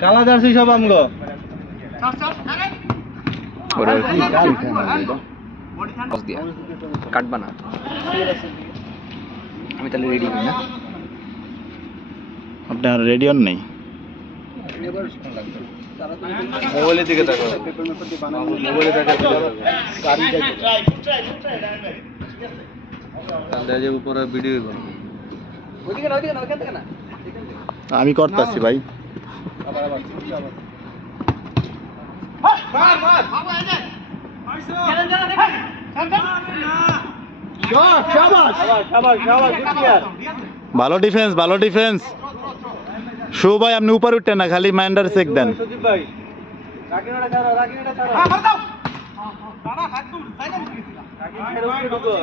কালা জার্সি সব আমগো কাটবা না আমি তাহলে রেডি হই না আপনার রেডি অন নেই মোবাইলের দিকে তাকাও মোবাইলে তাকাও কাল যাবো পরে ভিডিও করব ওইদিকে না ওইখান থেকে না আমি করতেছি ভাই ভালো ডিফেন্স ভালো ডিফেন্স শো ভাই আপনি উপর উঠতেন না খালি মাইন্ডার চেক দেন সজীব ভাই রাকিনাটা ছাড়ো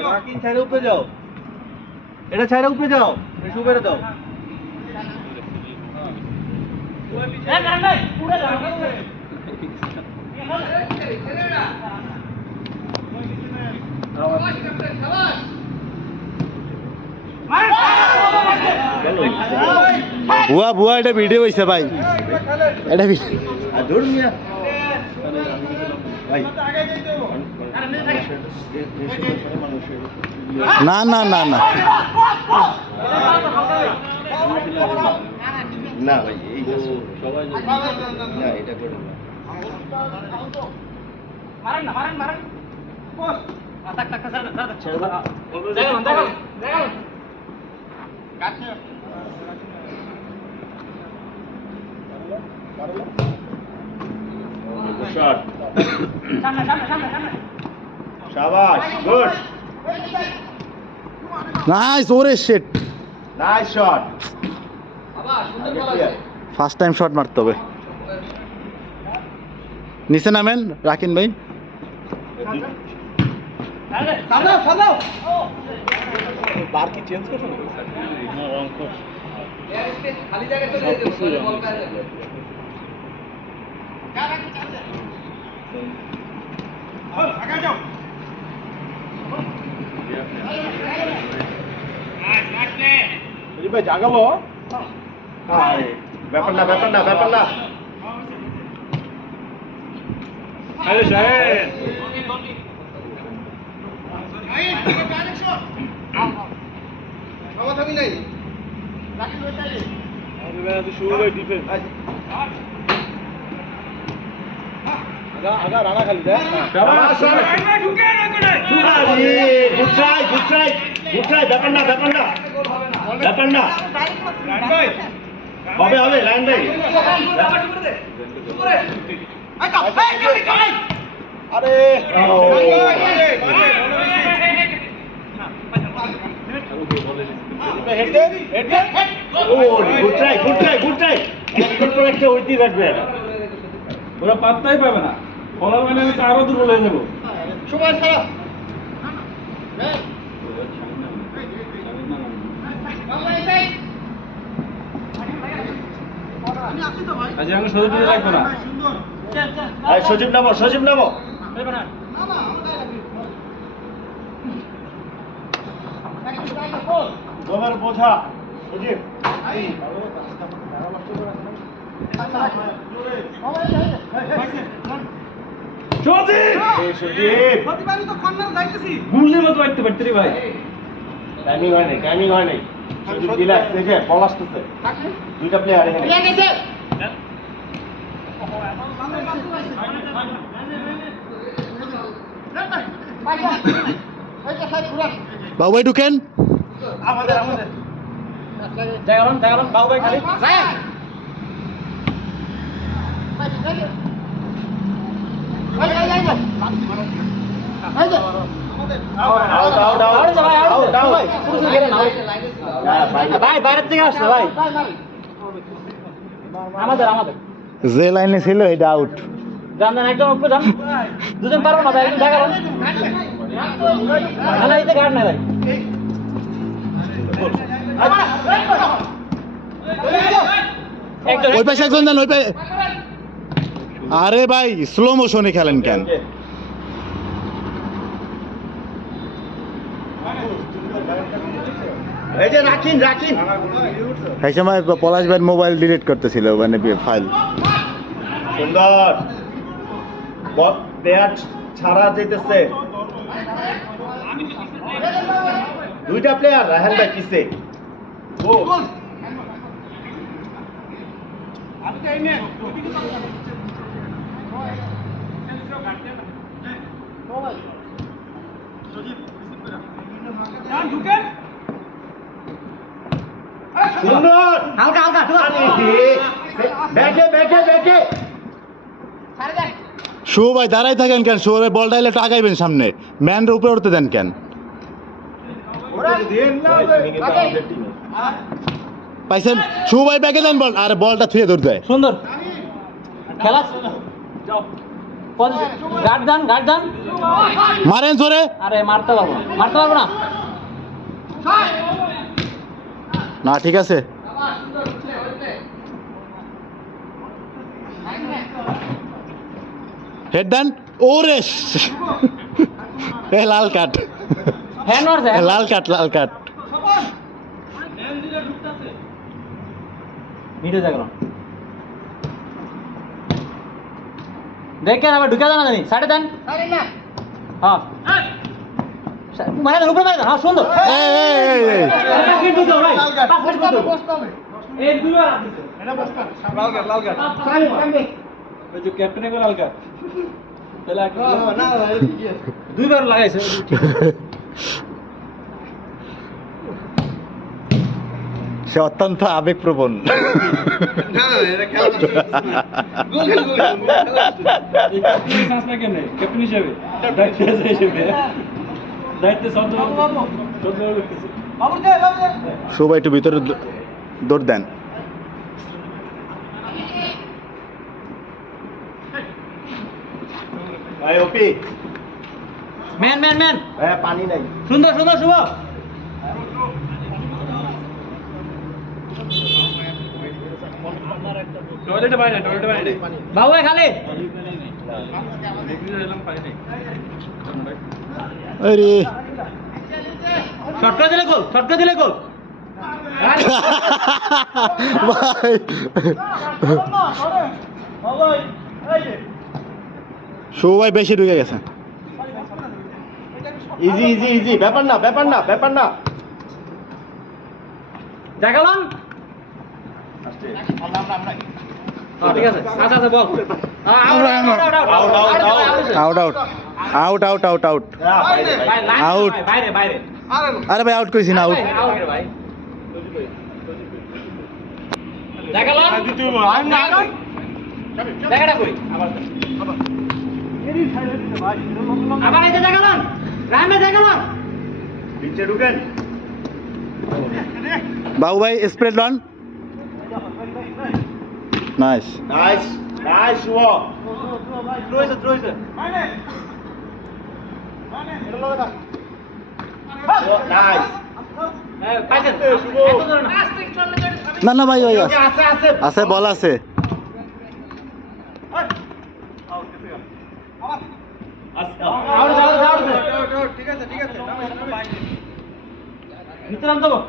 রাকিন ছাড়ো উপরে যাও এটা ছাড়ো উপরে যাও একটু উপরে দাও বুয়া বুয়া এটা ভিডিও হইছে ভাই এটা না না না না না ভাই এই সবাই না এটা করুন মারেন বস আটাক টাক স্যার ছেড়ে দাও জায়গা কাছে শট সামনে শাবাশ গুড নাইস ওরে শিট নাইস শট বাবা সুন্দর বল ফার্স্ট টাইম শট মারতে হবে নিচে নামেন রাকিন ভাই সামনে বার কি চেঞ্জ করছো না রং কোর্স খালি জায়গা চলে যেতে বল কাজ যাবে কারা কি চাচ্ছে আগে যাও নাইস ভাই জাগাবো ব্যাপার না আরে শাহেদ থামি নাই শুরু ভাই ডিফেন্স আগা রানা খালি দেয় গুড ট্রাই ব্যাপার না হবে লাইন ভাই আরে ওরা পাত্তাই পাবে না ফলা মানে আমি তো আরো দুর্বল হয়ে যাবো সময় খারাপ আজ আমি সজীব রাখবো না সজীব নামো তোমার বোঝা সজীব গুলির মতো রাখতে পারতে রে ভাই টাইমিং হয় নাই সজীব রিল্যাক্স দেখে বল আসতেছে দুইটা প্লেয়ার এখানে বাবু ভাই ঢুকেন আমাদের জায়গা বাবু ভাই খালি যে লাইনে ছিল এটা আউট একদম দুজন পারবো না ভাই একদম দেখা গার্ড না ভাই ওই পাশে একজন দেন ওই পাশে আরে ভাই স্লো মোশনে খেলেন কেন এই যে রাখিন এই সময় পলাশ ভাই মোবাইল ডিলিট করতেছিল মানে ফাইল সুন্দর প্লেয়ার ছাড়া যেতেছে দুইটা প্লেয়ার রাহেল ভাই কিসে সুন্দর হালকা হালকা ব্যাটে ব্যাটে ব্যাটে শুভ ভাই দাঁড়াই থাকেন কেন? শুভ ভাই বলটা এলে একটু আগাইবেন সামনে, ম্যানের উপরে উঠতে দেন কেন? পাইছেন? শুভ ভাই ব্যাগে দেন বল, আর বলটা থুয়ে ধর দেয়। সুন্দর খেলা গার্ড দান মারেন জোরে। আরে মারতে পারবো না না ঠিক আছে, হেড দেন। ওরে এ লাল কাট, হ্যান্ড মারছে লাল কাট, লাল কাট। ভিডিও দেখলাম দেখেন আবার ঢুকে জানা জানি সাইডে দেন হ্যাঁ মারে দেন উপরে মারে দেন হ্যাঁ সুন্দর এই, এই, এই, এই। ক্যাপ্টেনে করে হালকা দুইবার লাগাইছে সে অত্যন্ত আবেগপ্রবণ। ক্যাপ্টেন হিসেবে দায়িত্বে সব করতেছে সবাই একটু ভিতরে দৌড় দেন। ভাই ওপি ম্যান ভাই পানি নাই সুন্দর শুভ টয়লেটে বাইরে বাবু ভাই খালি আরে শর্ট করে দিলে গোল ভাই শুভ ভাই বেশি ঢুকে গেছে। ইজি ইজি ইজি ব্যাপার না দেখালাম ঠিক আছে আচ্ছা ball out out out out out. Out. বাইরে আরে ভাই আউট কইছি না, আউট। ভাই দেখালাম দেখাটা কই আবার এই যে দেখালাম রামে দেখালাম নিচে ঢুকেন বাবু ভাই spread run. Nice. Nice nice Shubho nice পাইছেন না না ভাই ভাই আছে, আছে আছে বল আছে। ভিতরে আনতে হবে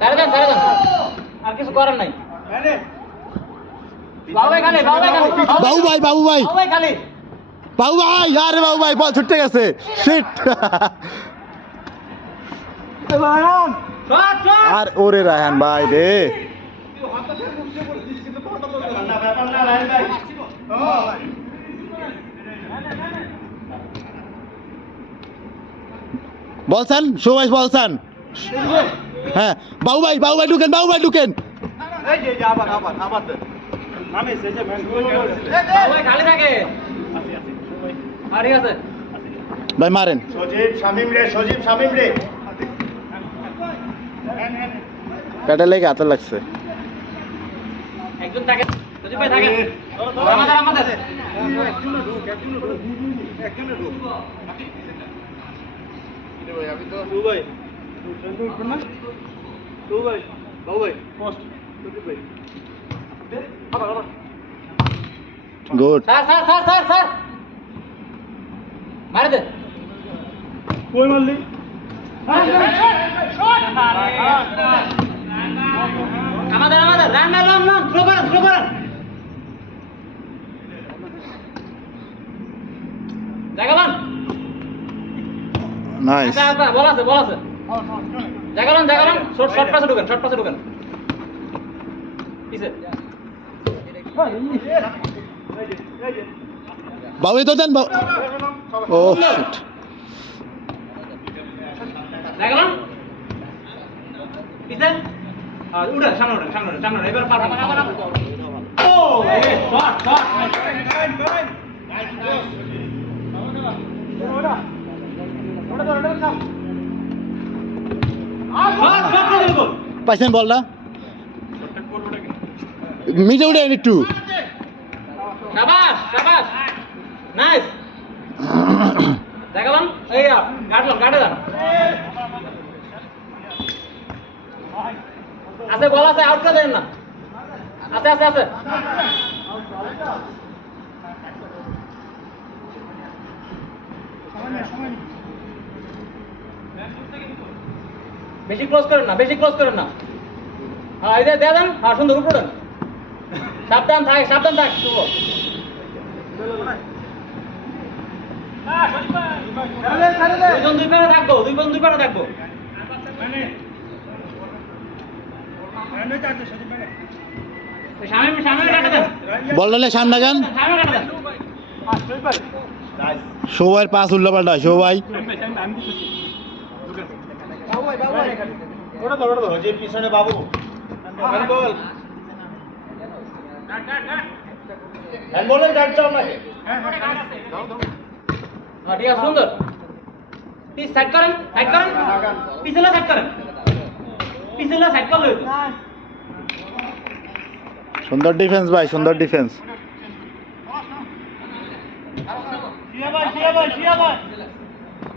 ছাড়ে দেন আর কিছু করার নাই বাবু ভাই খালি বাবু ভাই খালি আরে বাবু ভাই বল ছুটতে গেছে। শিট। আর ওরে রায়হান ভাই রে, ব্যাপার না রাহেল ভাই বলছেন সুভাষ বলছেন। হ্যাঁ বাবু ভাই ঢুকেন, এই যে আবার আমি সেই যে ম্যান বাবু ভাই খালি থাকে ঠিক আছে ভাই মারেন। সজীব শামিম রে প্যাডে লেগে হাতে লাগছে। একজন থাকে সজীব ভাই থাকে আমাদের গুড। স্যার মারে দে কই মারলি আমাদের রান রান স্লো করেন জাগালান নাইস বল আছে জাগালান শর্ট পাসে ঢুকেন পিছে বাবু তো দেন বাবু ও শিট জাগালান পিছে উঠে সামনে এবার পারবেন ও শট পাইছেন বলটা মিডে উঠে একটু শাবাশ নাইস জাগালান এই গাড়ে যান আছে বল আছে আউট করে দেন না আছে বেশি ক্লোজ করেন না হ্যাঁ এই দেন হ্যাঁ সুন্দর উপরে দেন সাবধান থাক শুভ দুই পারে থাকবো সামনে কাটা দেন বললে সামনে গান সবাই পাস উল্লা পাল্টা সবাই পিছনে বাবু হ্যান্ডবলের গার্ড চাও নাকি ঠিক আছে সুন্দর সাইড করেন পিছনে সাইড করেন সাইড করলে সুন্দর ডিফেন্স ভাই সুন্দর ডিফেন্স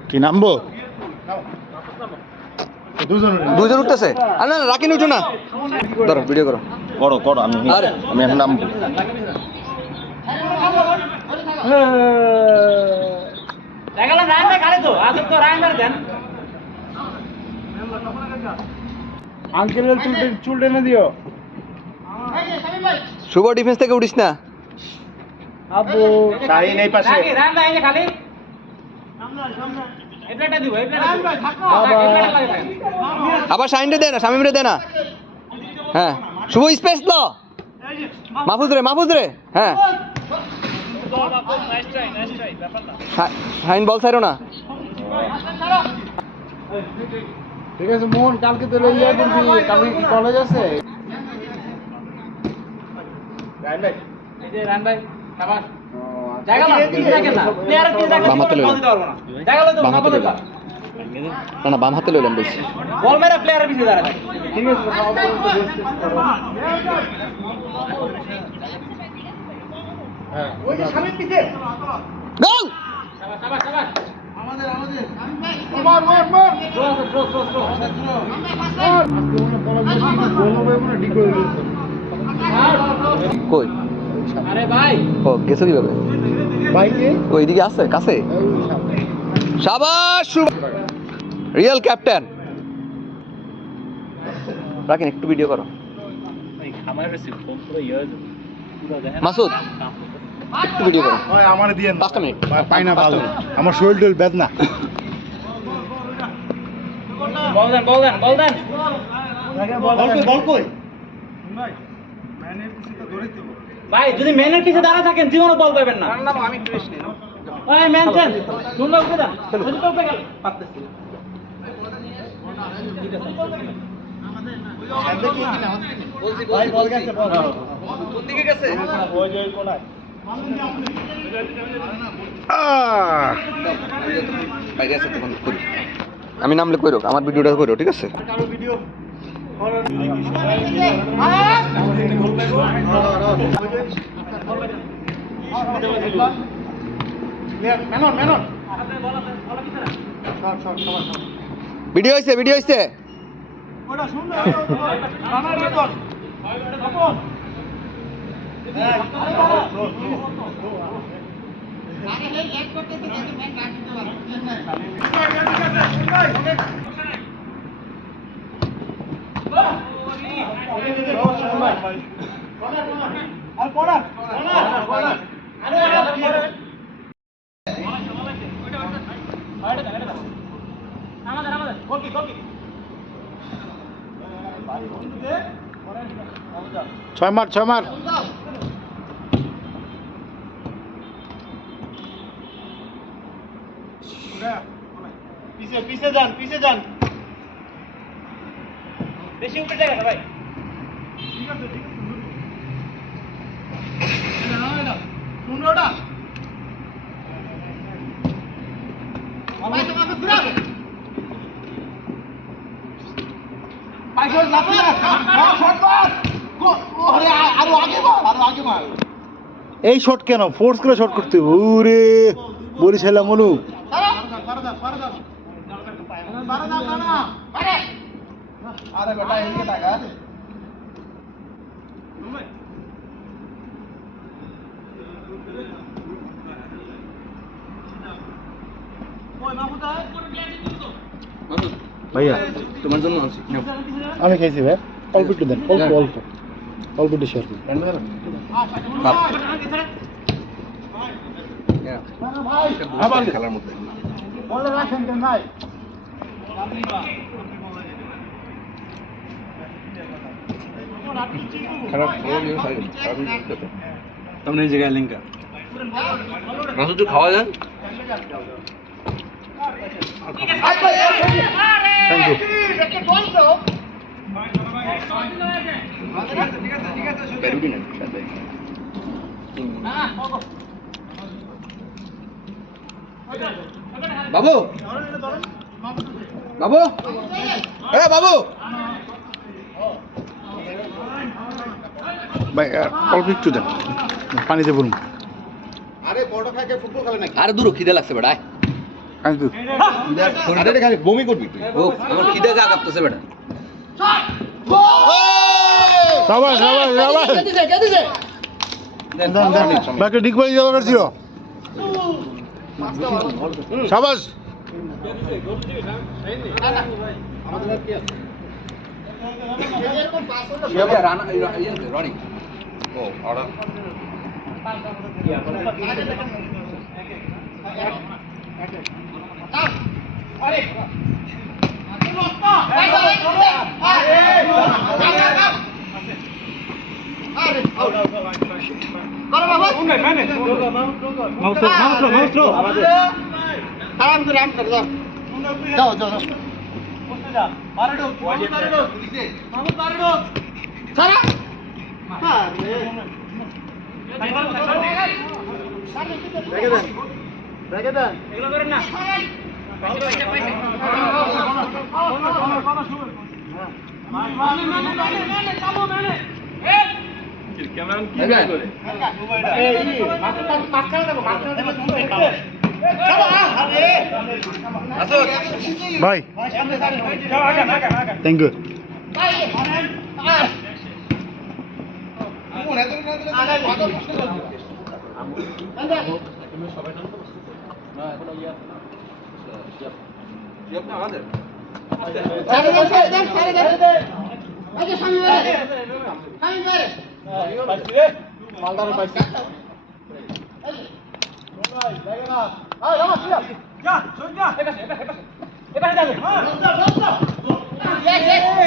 কি নামবো দুজন উঠতেছে আর না রাখি উঠো না ধরো ভিডিও করো করো আমি এখন নামবো দেখালাম রায়ন ভাই গাড়ি তো আসুক তো রায়ন ভাই দেন আঙ্কেলের চুল টেনে দিও শুভ ডিফেন্স থেকে উঠিস না আবু শাহিন এই পাশে রায়ন ভাই এই যে খালি এই প্লেটটা দিব আবার শাইনরে দে না শামিমরে দে না হ্যাঁ শুভ স্পেস লো মাহফুজ রে হ্যাঁ শাইন বল ছাড়ো না ঠিক আছে মোহন কালকে তো লইয়া করবি কালকে কি কলেজ আছে রায়ন ভাই এই যে রায়ন ভাই শাবাশ জায়গা কিছু দেখেন না প্লেয়ার কি দেখেন বাম হাতে লইলাম। বল দিতে পারবো না জায়গা লইতে বাম হাতে লইলাম। না বাম হাতে লইলাম বেশি বল মেরে প্লেয়ারের পিছে দাঁড়ায় থাকে ঠিক আছে হ্যাঁ ওই যে স্বামীর পিছে গোল শাবাশ আমাদের মার কই আরে ভাই ও গেছো কিভাবে বাইকে ও এদিকে আছে কাছে শাবাশ রিয়েল ক্যাপ্টেন রাখেন একটু ভিডিও করো মাসুদ একটু ভিডিও করো আমার দিয়ে 5 মিনিট পাই না ভালো আমার শরীর টল বেদনা বল দেন বল কই ভাই যদি ম্যানের পিছে দাঁড়া থাকেন জীবনও বল পাবেন না আমি কৃষ্ণ ওই ম্যান চেন সুন্দর করে দাও সুন্দর করে গেল পারতেছি ভাই বল গেছে বল কোন দিকে গেছে ওই যে কোনায় আমি নামলে কইরো আমার ভিডিওটা কইরো ঠিক আছে মেনন ভিডিও হইছে ওটা সুন্দর আমার রেকর্ড ছয় মার পিছে যান বেশি উপরে জায়গা ভাই ঠিক আছে সুন্দরটা এই শট কেন ফোর্স করে শট করতে হবে ওরে বরিশালা মনু আরে বেটা এদিকে টাকা ভাইয়া তোমার জন্য আনছি আমি খাইছি ভাই অল্প একটু দেন অল্প একটু শেয়ার করুন খেলার মধ্যে বলে রাখেন কেন ভাই খারাপ সামনে এই জায়গায় লিঙ্কা রাসু তুই খাওয়া যায় থ্যাংক ইউ বেরুবি না সাথে বাবু বাবু এ বাবু ভাই অল্প একটু দেন পানিতে বলুন আরে বড় খাকে ফুটবল খেলে নাকি আরে দূর খিদে লাগছে বেটা থ্যাংক ইউ আরে খালি বমি করবি তুই ও আমার খিদে গা কাঁপতেছে বেটা সাবাস ব্যাকে ডিগ বাই যাওয়ার ছিল সাবাস রনি ও অর্ডার ভাই থ্যাংক ইউ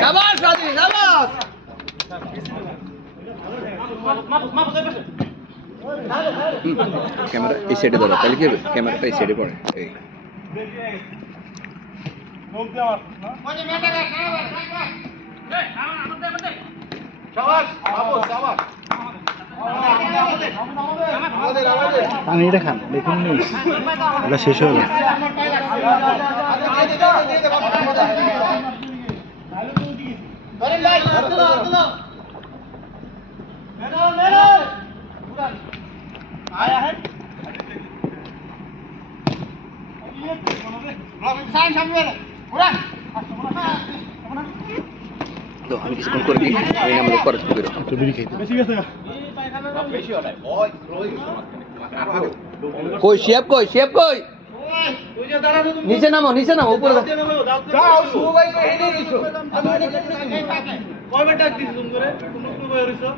শাবাশ রাজি শাবাশ ক্যামেরা এই সাইডে ধরো তাহলে কি হবে ক্যামেরাটা এই সাইডে পড়ে এই পানিটা খান দেখুন নি এটা শেষ হয়ে গেল তো আমি কিছুক্ষণ করে দিই ওই নামে পরে শুরু করো একটু বিড়ি খাইতে কই শেপ কই শেপ কই নিচে নামো উপরে যাও শুভ ভাই কই হেডে রইছো আমি কয়বার ডাক দিছিস তুমি করে তুমি কি বই হইছো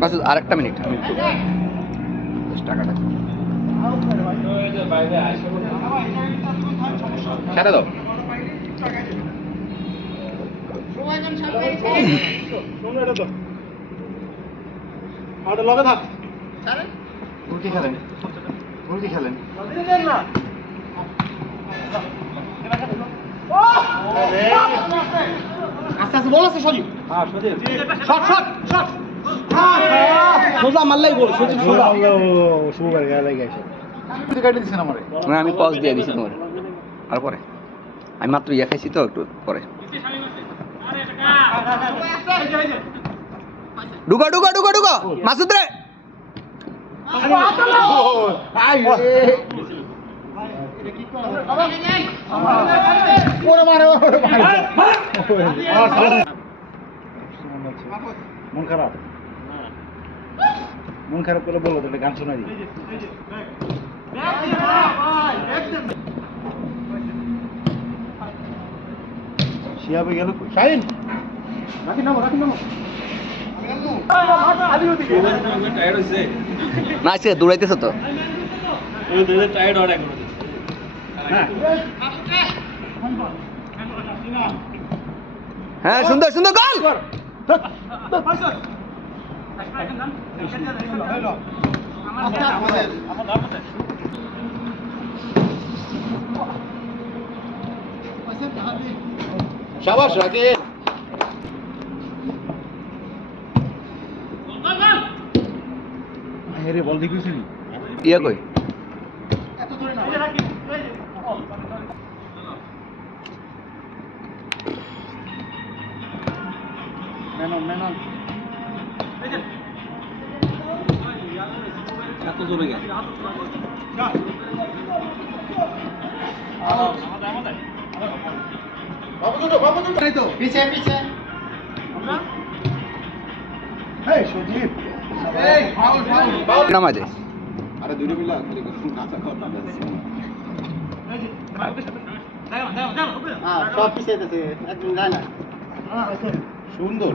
মাসুদ আরেকটা মিনিট আমি টাকাটা সারা দাও তোমরা এটা দাও আর লগে থাক মুরগি খেলেন মুরগি খেলেন দেন না আস্তে আস্তে বল আছে সজীব শট শট শট সোজা মারলেই বল সজীব সোজা শুভবার গায়ে লাগে গেছে কাটি দিছেন আমারে না আমি পজ দিয়ে দিছি তোমার আর পরে আমি মাত্র ইয়া খাইছি তো একটু পরে ঢুকা ঢুকা ঢুকা ঢুকা মাসুদ রে মন খারাপ মন খারাপ করে বলবো তো গান শোনাই শিয়াবে গেল শাহিন রাখি নামো টায়ার্ড হইছে না আজকে দৌড়াইতেছ তো ওই দিলে টায়ার্ড হয় এখন হ্যাঁ সুন্দর সুন্দর গোল শাবাশ রাকিব আরে বল দেখিছিস ইয়া কই মেনন এত জোরে গেল এই সজীব নামাজে আরে দুটো মিলা কাঁচা খাওয়া সব পিছাইতেছে একদম যায় না সুন্দর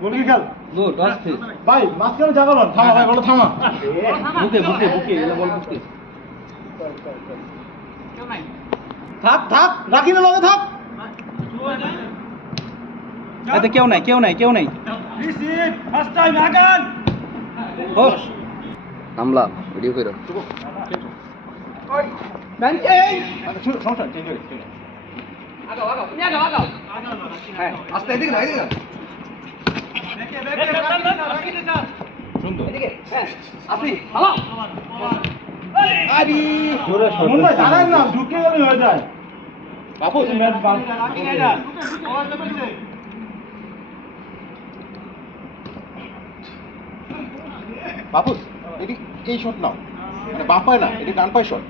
মুরগি খেল গুড আস্তে ভাই মাঝখানে জায়গা লন থামা ভাই বলো থামা বুকে এলা বল বুকে থাক থাক রাখি না লগে থাক এতে কেউ নাই ফার্স্ট টাইম আগান হোস নামলা ভিডিও করো সমস্যা চেঞ্জ করে হ্যাঁ আস্তে এদিকে না এদিকে সুন্দর হ্যাঁ আসি হালা জোরে মন ভাই দাঁড়ান না ঢুকে গেলে হয়ে যায় বাপু ম্যাচ বাপু এটি এই শট নাও মানে বাম পায় না এটি ডান পায় শট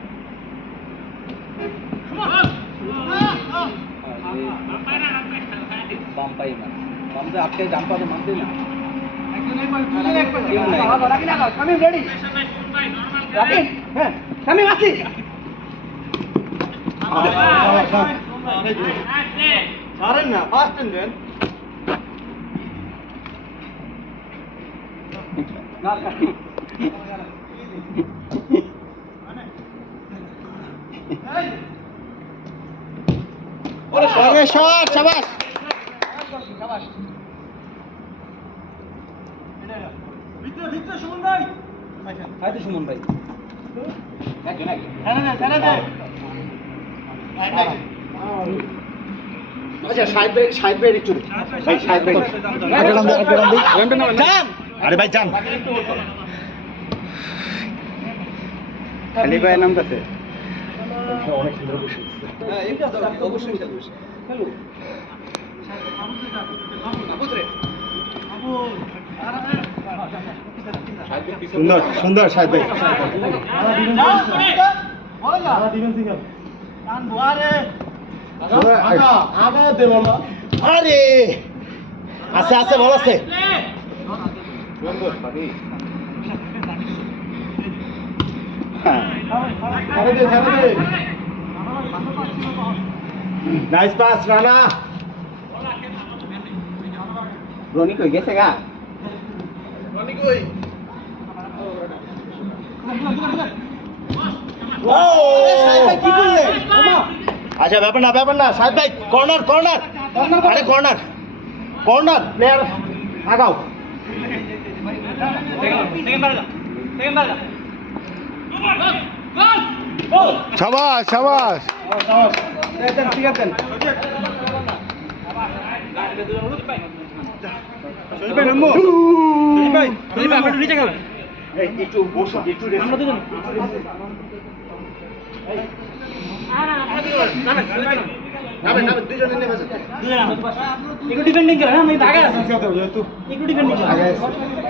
বাম পাই না বাম দিয়ে আটকে ডান পাতে মানতে না ছাড়েন না ফার্স্ট দেন শট শাবাশ হাই তো সুমন ভাই আচ্ছা সাইড ভাই একটু ভাই সাইড ভাই আরে ভাই যান খালি ভাই নাম কাছে অনেক সুন্দর বসে অবশ্যই হ্যালো সুন্দর সুন্দর সাহেব ভাই আরে আছে আছে বল আছে সুন্দর নাইস পাস রানা। রনি কই গেছে গা? রনি কই? কি করলে? আচ্ছা ব্যাপার না সাহেব ভাই, কর্নার কর্নার আরে কর্নার কর্নার, প্লেয়ার আগাও। সাবাস সাবাস। একটু বসো, একটু নামেন দুজনে নেমে যান। একটু ডিফেন্ডিং করে হ্যাঁ, আমি আগে আছি একটু ডিফেন্ডিং করে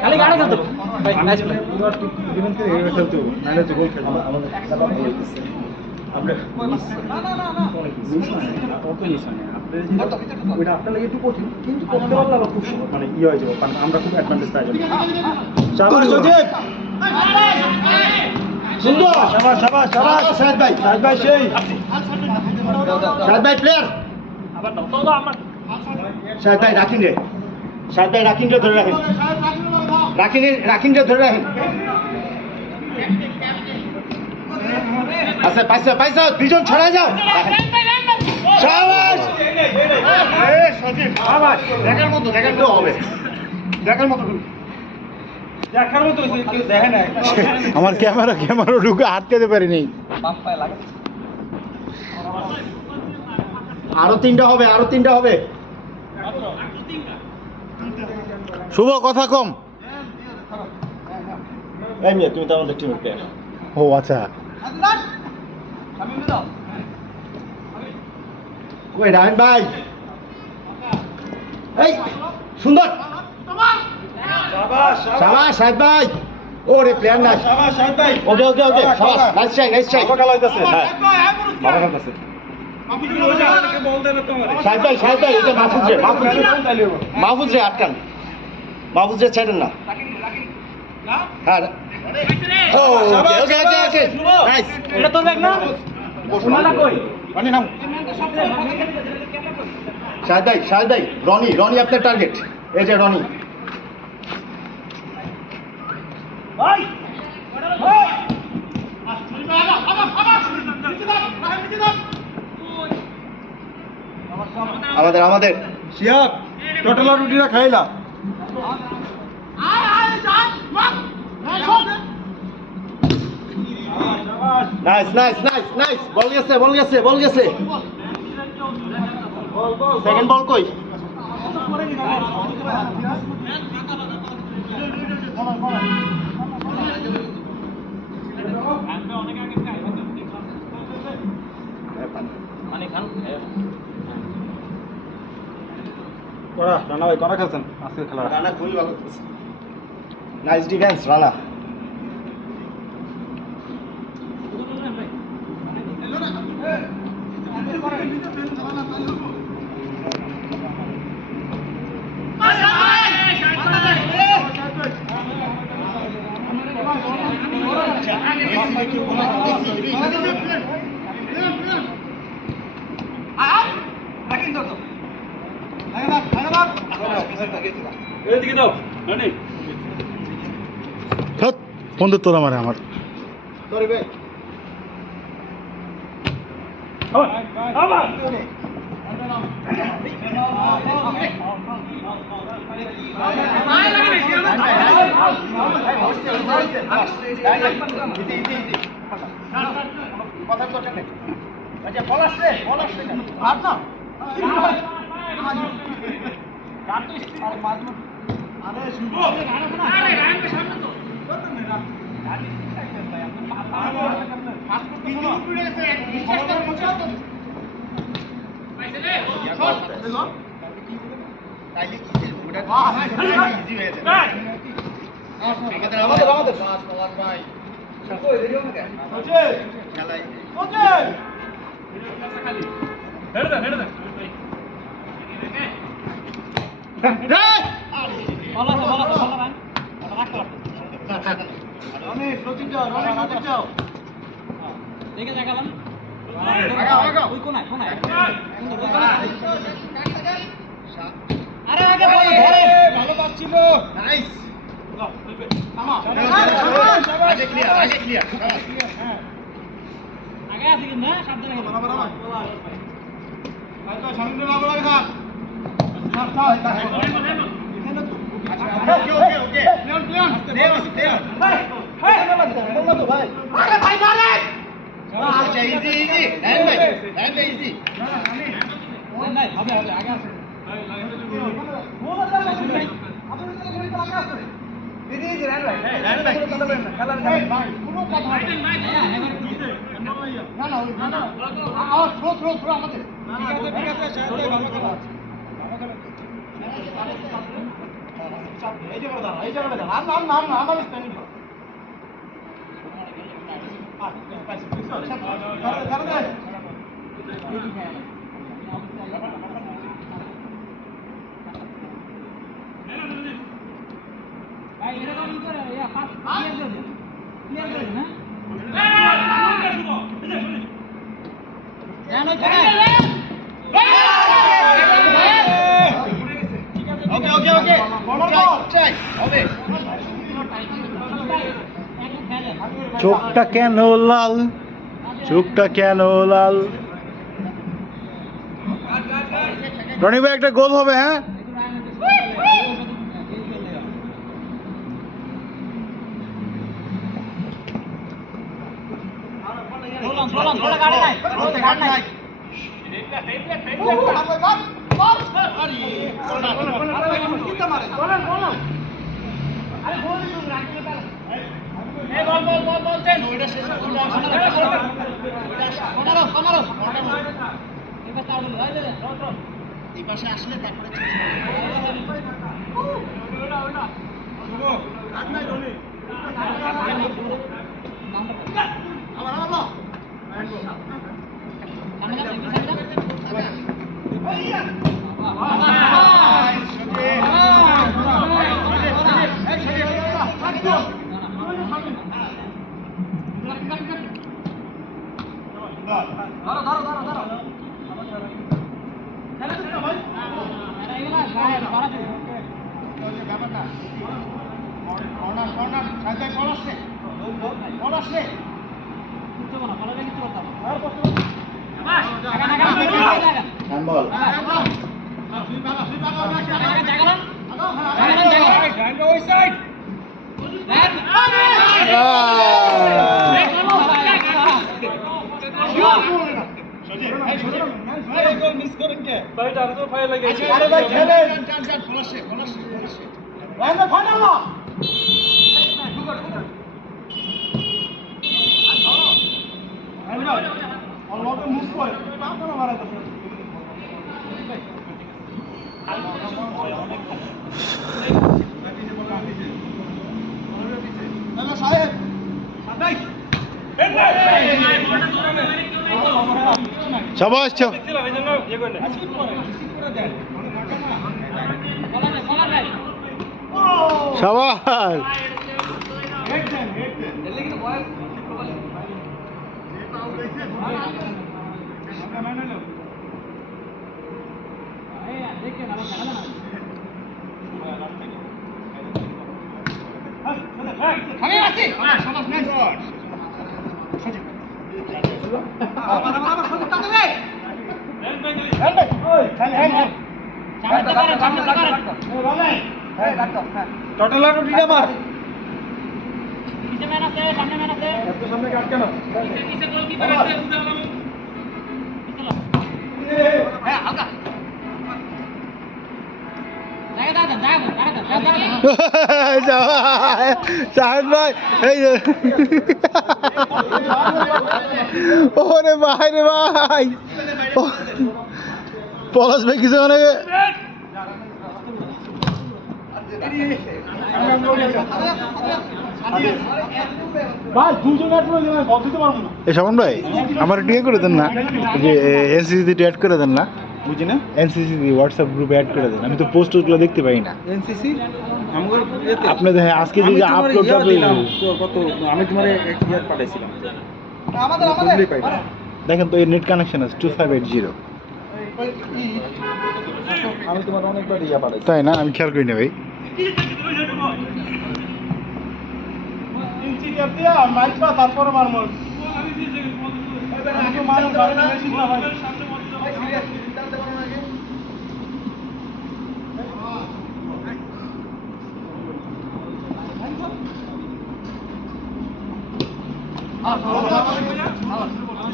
খালি গাড়ি খেলতে ভাই নাইস প্লে শাহেদ ভাই প্লেয়ার। শাহেদ ভাই রাখিন রে, শাহেদ ভাই রাখিন রে, ধরে রাখেন, রাখিন রে, ধরে রাখেন। আচ্ছা পাইছা দুজন ছড়া যাও। শাবাশ সজীব, শাবাশ। দেখার মতো হবে, দেখার মতো কেউ দেখে না। আমার ক্যামেরা ঢুকে আটকাতে পারিনি। আরো তিনটা হবে। শুভ কথা কম। এই মিয়া, তুমি তো আমাদের টিমের প্লেয়ার। ও আচ্ছা, কই রায়ন ভাই? এই সুন্দর, শাবাশ শাহেদ ভাই। ওরে প্লেয়ার নাই। ওকে শাবাশ, নাইস ট্রাই। বাবা খেলাইতেছে, হ্যাঁ বাবা খেলাইতেছে। শাহেদ ভাই এটা মাহফুজ রে আটকান, মাহফুজ রে ছেড়েন না। হ্যাঁ ওকে নাইস। এটা তোর ব্যাগ না মালা কই শাহেদ ভাই রনি আপনার টার্গেট। এই যে রনি। আমাদের শিয়াব টোটাল রুটিটা খাইলা। নাইস। বল গেছে। সেকেন্ড বল কই? রানা ভাই করা খেলছেন আজকের খেলা? রানা খুবই ভালো খেলছে। Nice defence Rana. এদিকে দাও রনি। বন্ধুত্ব মানে আমার। সরি ভাই। আবার দেখে দেখালাম ওই কোনায় কোনায় আরে আগে বলো ধরে ভালো পাচ্ছিল নাইস আগে ক্লিয়ার আগে ক্লিয়ার আগে আছে কিন্তু না সাবধানে খেলো সামনে না বলা কথা ওকে ওকে ওকে প্লেন প্লেন দেও দেও ভাই তো ভাই আরে ভাই ধরে আচ্ছা ইজি ইজি লাইন ভাই ইজি নাই হবে হবে আগে আছে ভাই এরকম করে ইয়া ফাস্ট ক্লিয়ার করে না জানো তো ওকে ওকে ওকে চাই হবে চোখটা কেন লাল চোখটা কেন লাল রনি ভাই একটা গোল হবে হ্যাঁ थोड़ा गाड़ी নাই गाड़ी নাই এই পাশে আসলে তারপরে হ্যান্ডবল শাবাশ শাবাশ শাহেদ ভাই এই ওরে ভাই রে ভাই পলাশ ভাই কিছু মানে শমন ভাই আমার টিকে করে দেন না যে এনসিসি অ্যাড করে দেন না বুঝি না এনসিসি হোয়াটসঅ্যাপ গ্রুপে অ্যাড করে দেন আমি তো পোস্টগুলো দেখতে পাই না এনসিসি আপনাদের হ্যাঁ আজকে যে আপলোড কত আমি তোমার এক ইয়ার পাঠাইছিলাম দেখেন তো এর নেট কানেকশন আছে 2580। আমি তোমার অনেকবার ইয়া পাঠাইছি। তাই না? আমি খেয়াল করি না ভাই। তারপরে মারমু।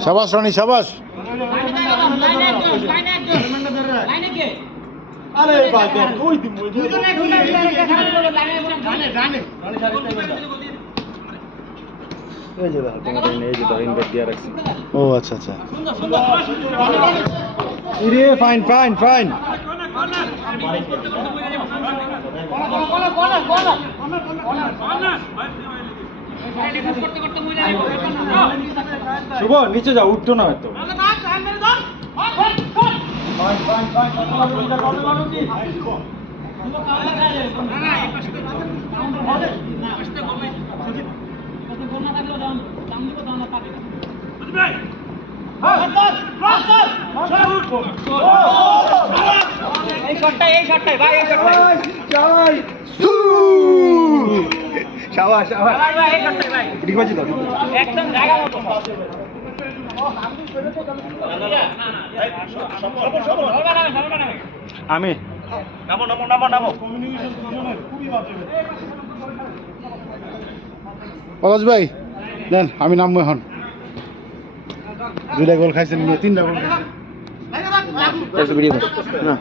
সাবাস রনি, সাবাস। আরে ভাই দেখ কই দিম এই যে দেখো তোমার এই যে ধরেন বেট দিয়া রাখছি। ও আচ্ছা আচ্ছা। ইরে ফাইন ফাইন ফাইন। শুভ নিচে যাও, উঠতো না হয়তো। সাবাস সাবাস। ডিগবাজি দাও। আমি নামো নামো নামো নামো। পলাশ ভাই দেন, আমি নামবো এখন। 2টা গোল খাইছেন, 3টা গোল খাইছেন। ভিডিও না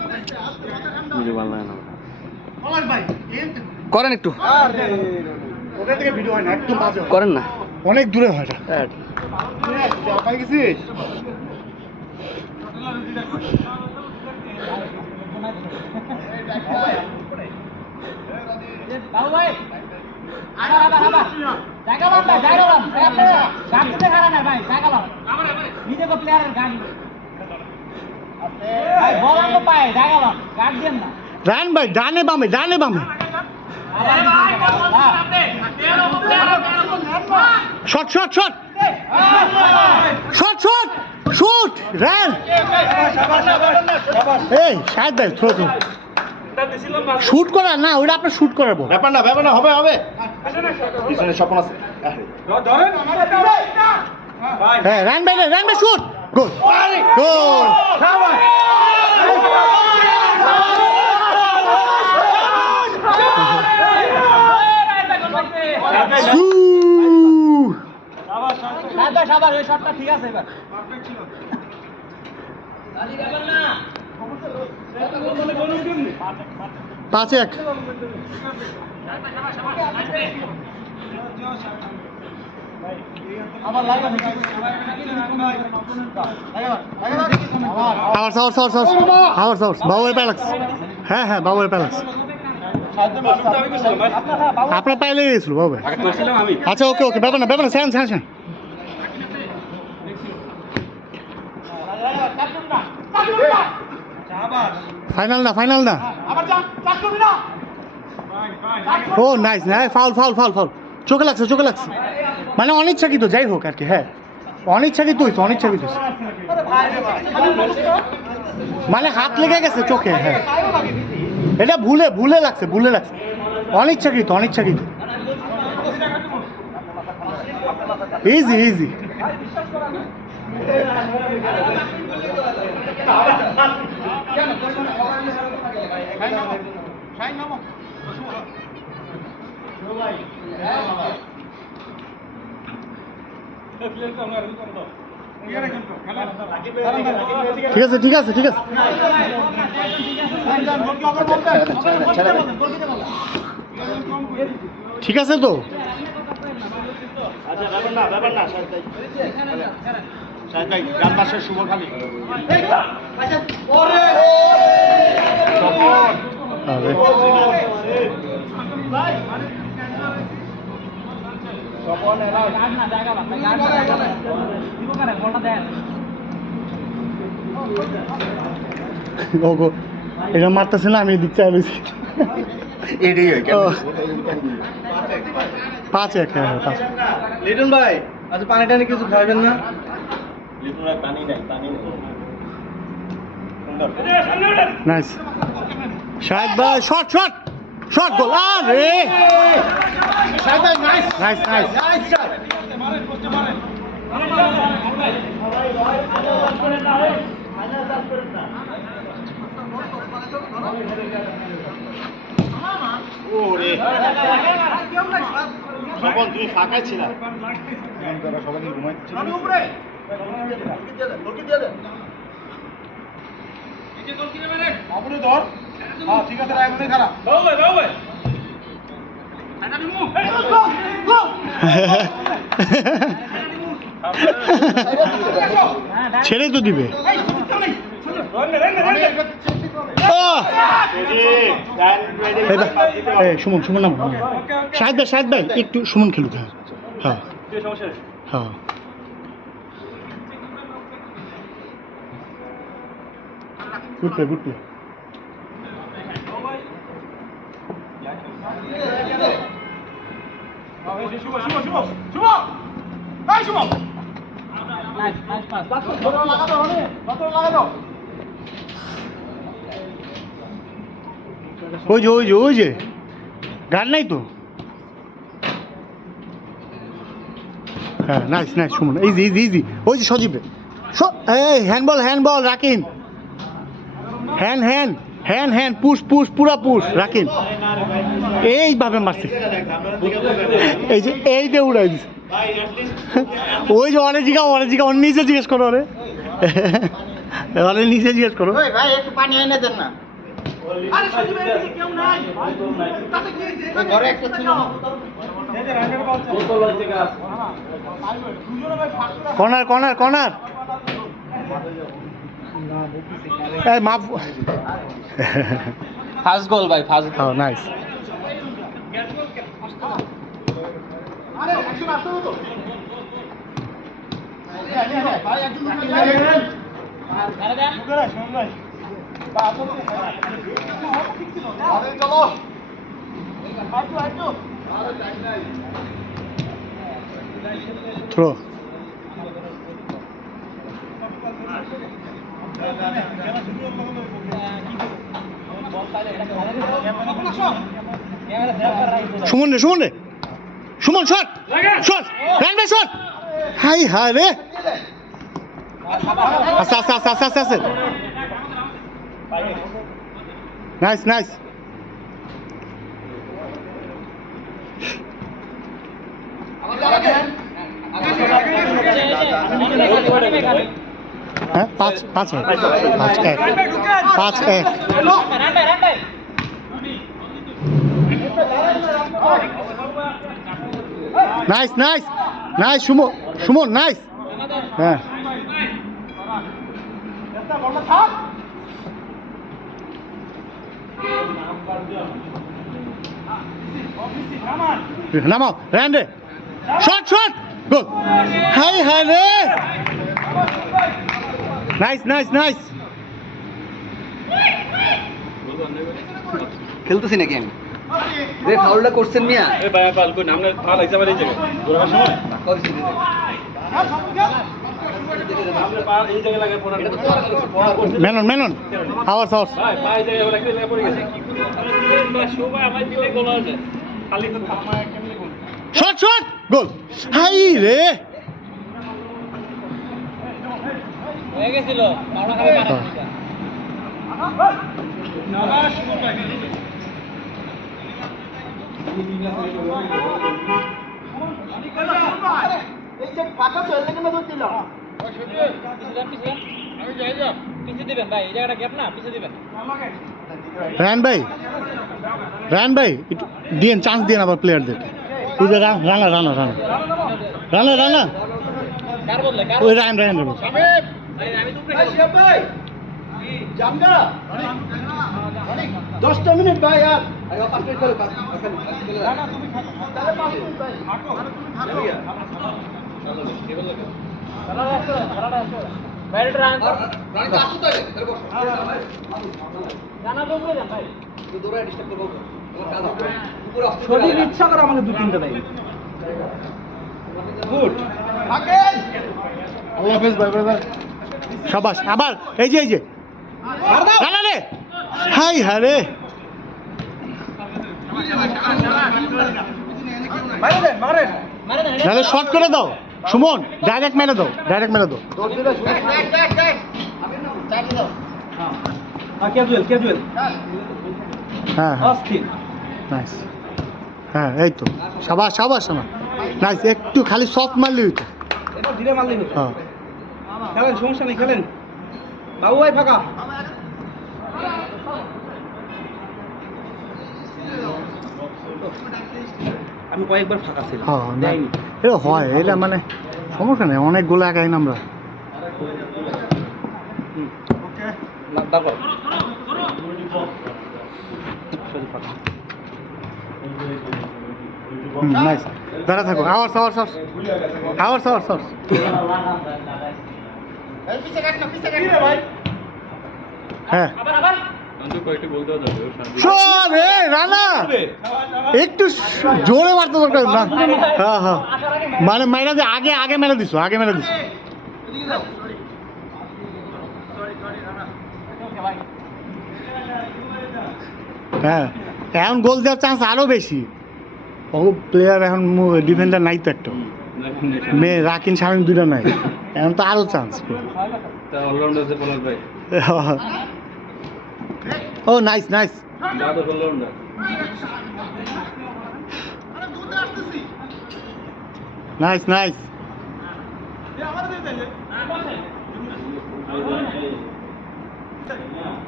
ভিডিও ভালো লাগে না করেন একটু ওখান থেকে ভিডিও হয় না, একদম বাজে হয়। করেন না অনেক দূরে হয় না। পাই গেছিস? রান ভাই, ডানে বামে, ডানে বামে। Shot shot shot shot shot shoot run. এই শাহেদ ভাই থ্রো থ্রো। শুট করার না, ওটা আপনার শুট করাবো। ব্যাপার না হবে হবে। পিছনে স্বপ্ন আছে। হ্যাঁ রান ভাই, রান ভাই শুট। গোল গোল। ঠিক আছে এবার 5-1। বাবুর প্যালেস। হ্যাঁ হ্যাঁ বাবুর প্যালেস। আপনার পায়ে লেগে গেছিল বাবু। আচ্ছা ওকে ওকে, ব্যাপার না ব্যাপার না, স্যান স্যান স্যান। ফাইনাল না, ফাইনাল না। ও নাইস না, ফাউল ফাউল ফাউল ফাউল। চোখে লাগছে, চোখে লাগছে। মানে অনিচ্ছাকৃত, যাই হোক আর কি। হ্যাঁ অনিচ্ছাকৃত হয়েছে, অনিচ্ছাকৃত হয়েছে। মানে হাত লেগে গেছে চোখে। হ্যাঁ এটা ভুলে ভুলে লাগছে, ভুলে লাগছে। অনিচ্ছাকৃত, অনিচ্ছাকৃত। Easy easy. ঠিক আছে ঠিক আছে ঠিক আছে। ঠিক আছে তো। আচ্ছা ব্যাপার না শাহেদ ভাই গান পাশের শুভ খালি। ওগো এটা মারতেছে না, আমি এদিক চাইছি। এটাই 5-1। হ্যাঁ 5। লিটন ভাই আচ্ছা পানি টানি কিছু খাইবেন না? পানি নাই। নাইস শাহিদ ভাই শট গোল আরে শাহিদ ভাই নাইস নাইস শট। ওরে তখন তুমি ফাঁকাই ছিলা। সবাইকে ঘুমাইছে আপনি ধর। হ্যাঁ ঠিক আছে রাখুন খারাপ। ছেড়ে তো দিবে সুমন না শাহিদ ভাই একটু সুমন খেলুক হ্যাঁ হ্যাঁ গুড প্লে ওই যে গান নাই তো হ্যাঁ নাইস সুমন ইজি ওই যে সজীব হ্যান্ডবল রাখিন হ্যান্ড পুশ পুরা পুশ রাখিন এইভাবে মারছে এই যে উড়াই দিছে ওই যে অনেক জিগা নিজে জিজ্ঞেস করো রে নিজে জিজ্ঞেস করো ভাই একটু পানি এনে দেন না। কর্নার মাফ ফার্স্ট গোল ভাই ফার্স্ট হ্যাঁ nice throw Suman shot run by shot high রে আস্তে নাইস হ্যাঁ 5-1 নাইস সুমন নাইস হ্যাঁ নামাও রান শট গোল হাই রে নাইস খেলতেছি নাকি আমি রে ফাউলটা করছেন মিয়া এই ভাই পাল কই নামনে ফাল আইছে আমার এই জায়গায় গোলার সময় নামনে পাল এই জায়গায় লাগে পড়া মেনন আওয়ার ভাই পাই জায়গায় লাগে লাগে পড়ে গেছে না শোভা আমার দিলে গোল আছে খালি তো থামা কেমনে গোল শট গোল হাই রে হয়ে গেছিল পাওনা খাবে এই যে ফাঁকা চললে কেন দিল পিছিয়ে দিবেন ভাই এই জায়গাটা গ্যাপ না পিছিয়ে দিবেন রান ভাই একটু দিন চান্স দিন আবার প্লেয়ারদের তুই যে রানা কার বললে কার ওই রান আমি তো উপরে ভাই জামগা 10টা মিনিট ভাই আর আরে 5 মিনিট করে কাজ না তুমি থাকো তাহলে 5 মিনিট ভাই থাকো বাইরে রান রানি তো আসো তাইলে এর বসো জানা তো উপরে যান ভাই তুই দৌড়ায় ডিস্টার্ব করবো আমার কাজ হবে উপরে আসতে শরীর ইচ্ছা করে আমাকে 2-3টা দেয় গুড আল্লাহ হাফেজ ভাই ব্রাদার। শাবাশ, আবার এই যে রানা রে, হাই হারে নাহলে শর্ট করে দাও সুমন, ডাইরেক্ট মেরে দাও। ক্যাজুয়াল হ্যাঁ অস্থির। নাইস, হ্যাঁ এই তো শাবাশ আমার নাইস। একটু খালি সফট মারলি হইতো। এটা ধীরে মারলেই হতো। হ্যাঁ খেলেন, সমস্যা নেই, খেলেন বাবু ভাই ফাঁকা। আমি কয়েকবার ফাঁকা ছিল, হ্যাঁ না, দেয়নি। এটা হয়, এটা মানে সমস্যা নেই, অনেকগুলো একাই না আমরা। দেখো নাইস, দাঁড়া থাকো। আওয়ার্স হ্যাঁ কয়েকটা বলতে যাবে শট রে রানা, একটু জোরে মারতে দরকার না। হ্যাঁ মানে মাইরা যে আগে মেরে দিছো। হ্যাঁ এখন গোল দেওয়ার চান্স আরো বেশি। ও প্লেয়ার এখন ডিফেন্ডার নাই তো একটা, মেয়ে রাকিন শামিম দুইটা নাই, এখন তো আরো চান্স। অলরাউন্ডার আছে পলাশ ভাই, ও নাইস যাদব অলরাউন্ডার। নাইস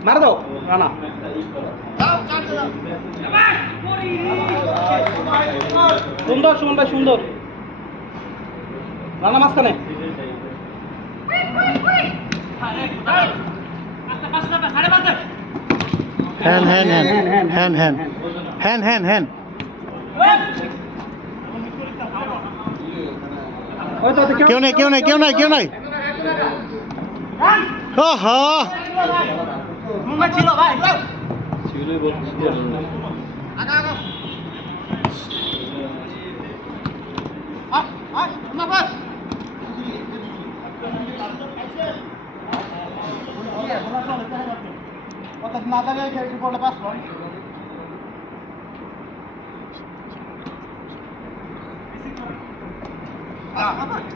মার দাও রানা। সুন্দর সুমন ভাই, সুন্দর। রানা মাঝখানে। হ্যান ওই তো কেউ নাই। ওহো ছিল ভাই। সিউলে বলছি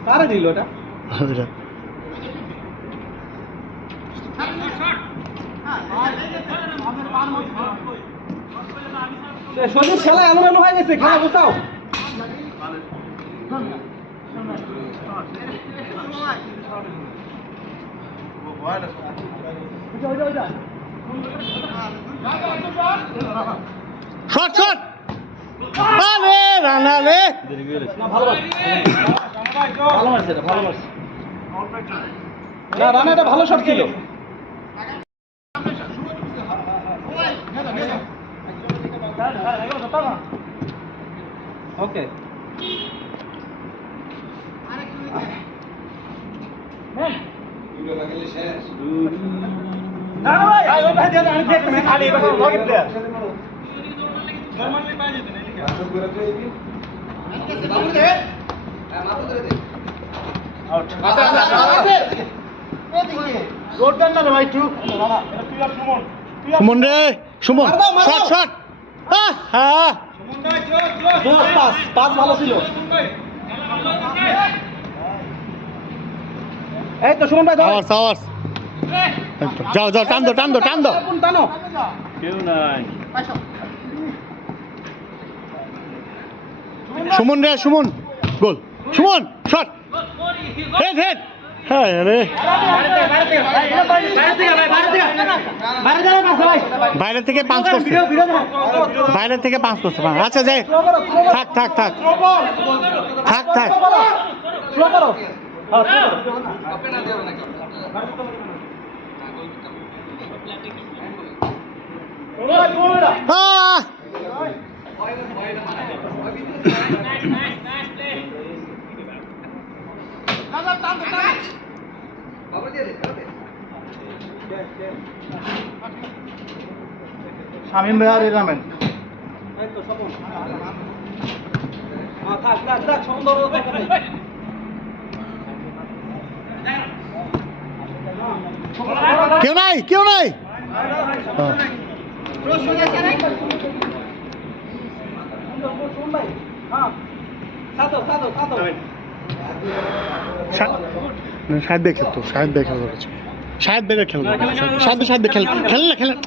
কারে দিল ওটা? সজীব খেলা এমন হয়ে গেছে, খেলা বোঝাও। শট আরে রানা রে, না ভালো মারছে, ভালো মারছে। না রানা, এটা ভালো শট ছিল। ওকে সুমন শট হ্যাঁ পাস ভালো ছিল। এই তো সুমন ভাই, আওয়ার্স যাও টান দো টানো। কেউ নাই। সুমন গোল, সুমন শট হেড হ্যাঁ রে, বাইরে থেকে পাঁচ করছে। আচ্ছা যাই, থাক শামিম ভাই আর নামেন। থাক সুন্দর। কেউ নাই কেউ নাই শাহেদ ভাই খেলতো শাহেদ ভাই খেলা করেছে শাহেদ ভাই খেলতো শাহেদ ভাই খেলে না খেলে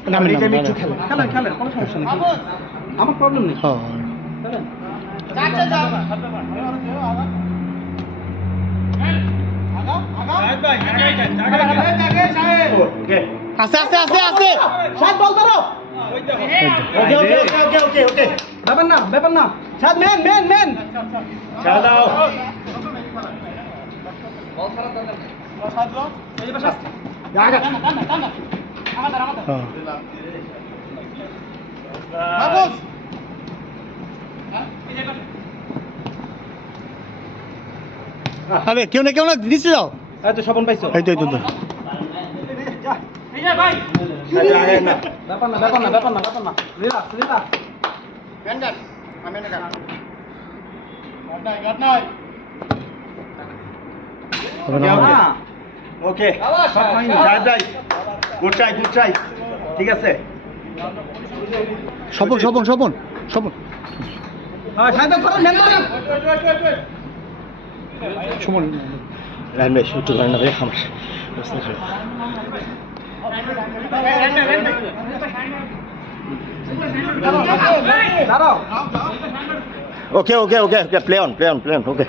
আমার প্রবলেম নেই আস্তে আস্তে আস্তে আস্তে শাহেদ বল ধরো ওকে ব্যাপার না শাহেদ মেন খেলা দাও আরে কেউ না দিচ্ছে যাও এই তো স্বপন পাইছো এই তো ব্যাপার না রিল্যাক্স ওকে শাহেদ ভাই গুড ট্রাই ঠিক আছে স্বপন শাহেদ করো মেন করো সুমন রান ভাই একটু রান্না ভাই আমার দাঁড়াও okay play on okay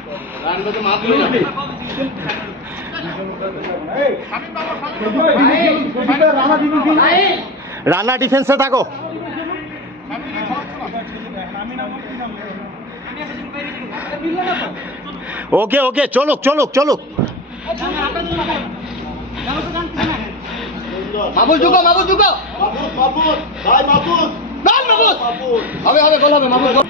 Rana ডিফেন্সে থাকো ওকে চলুক মাহবুব যুগ হবে গোল হবে মাহবুব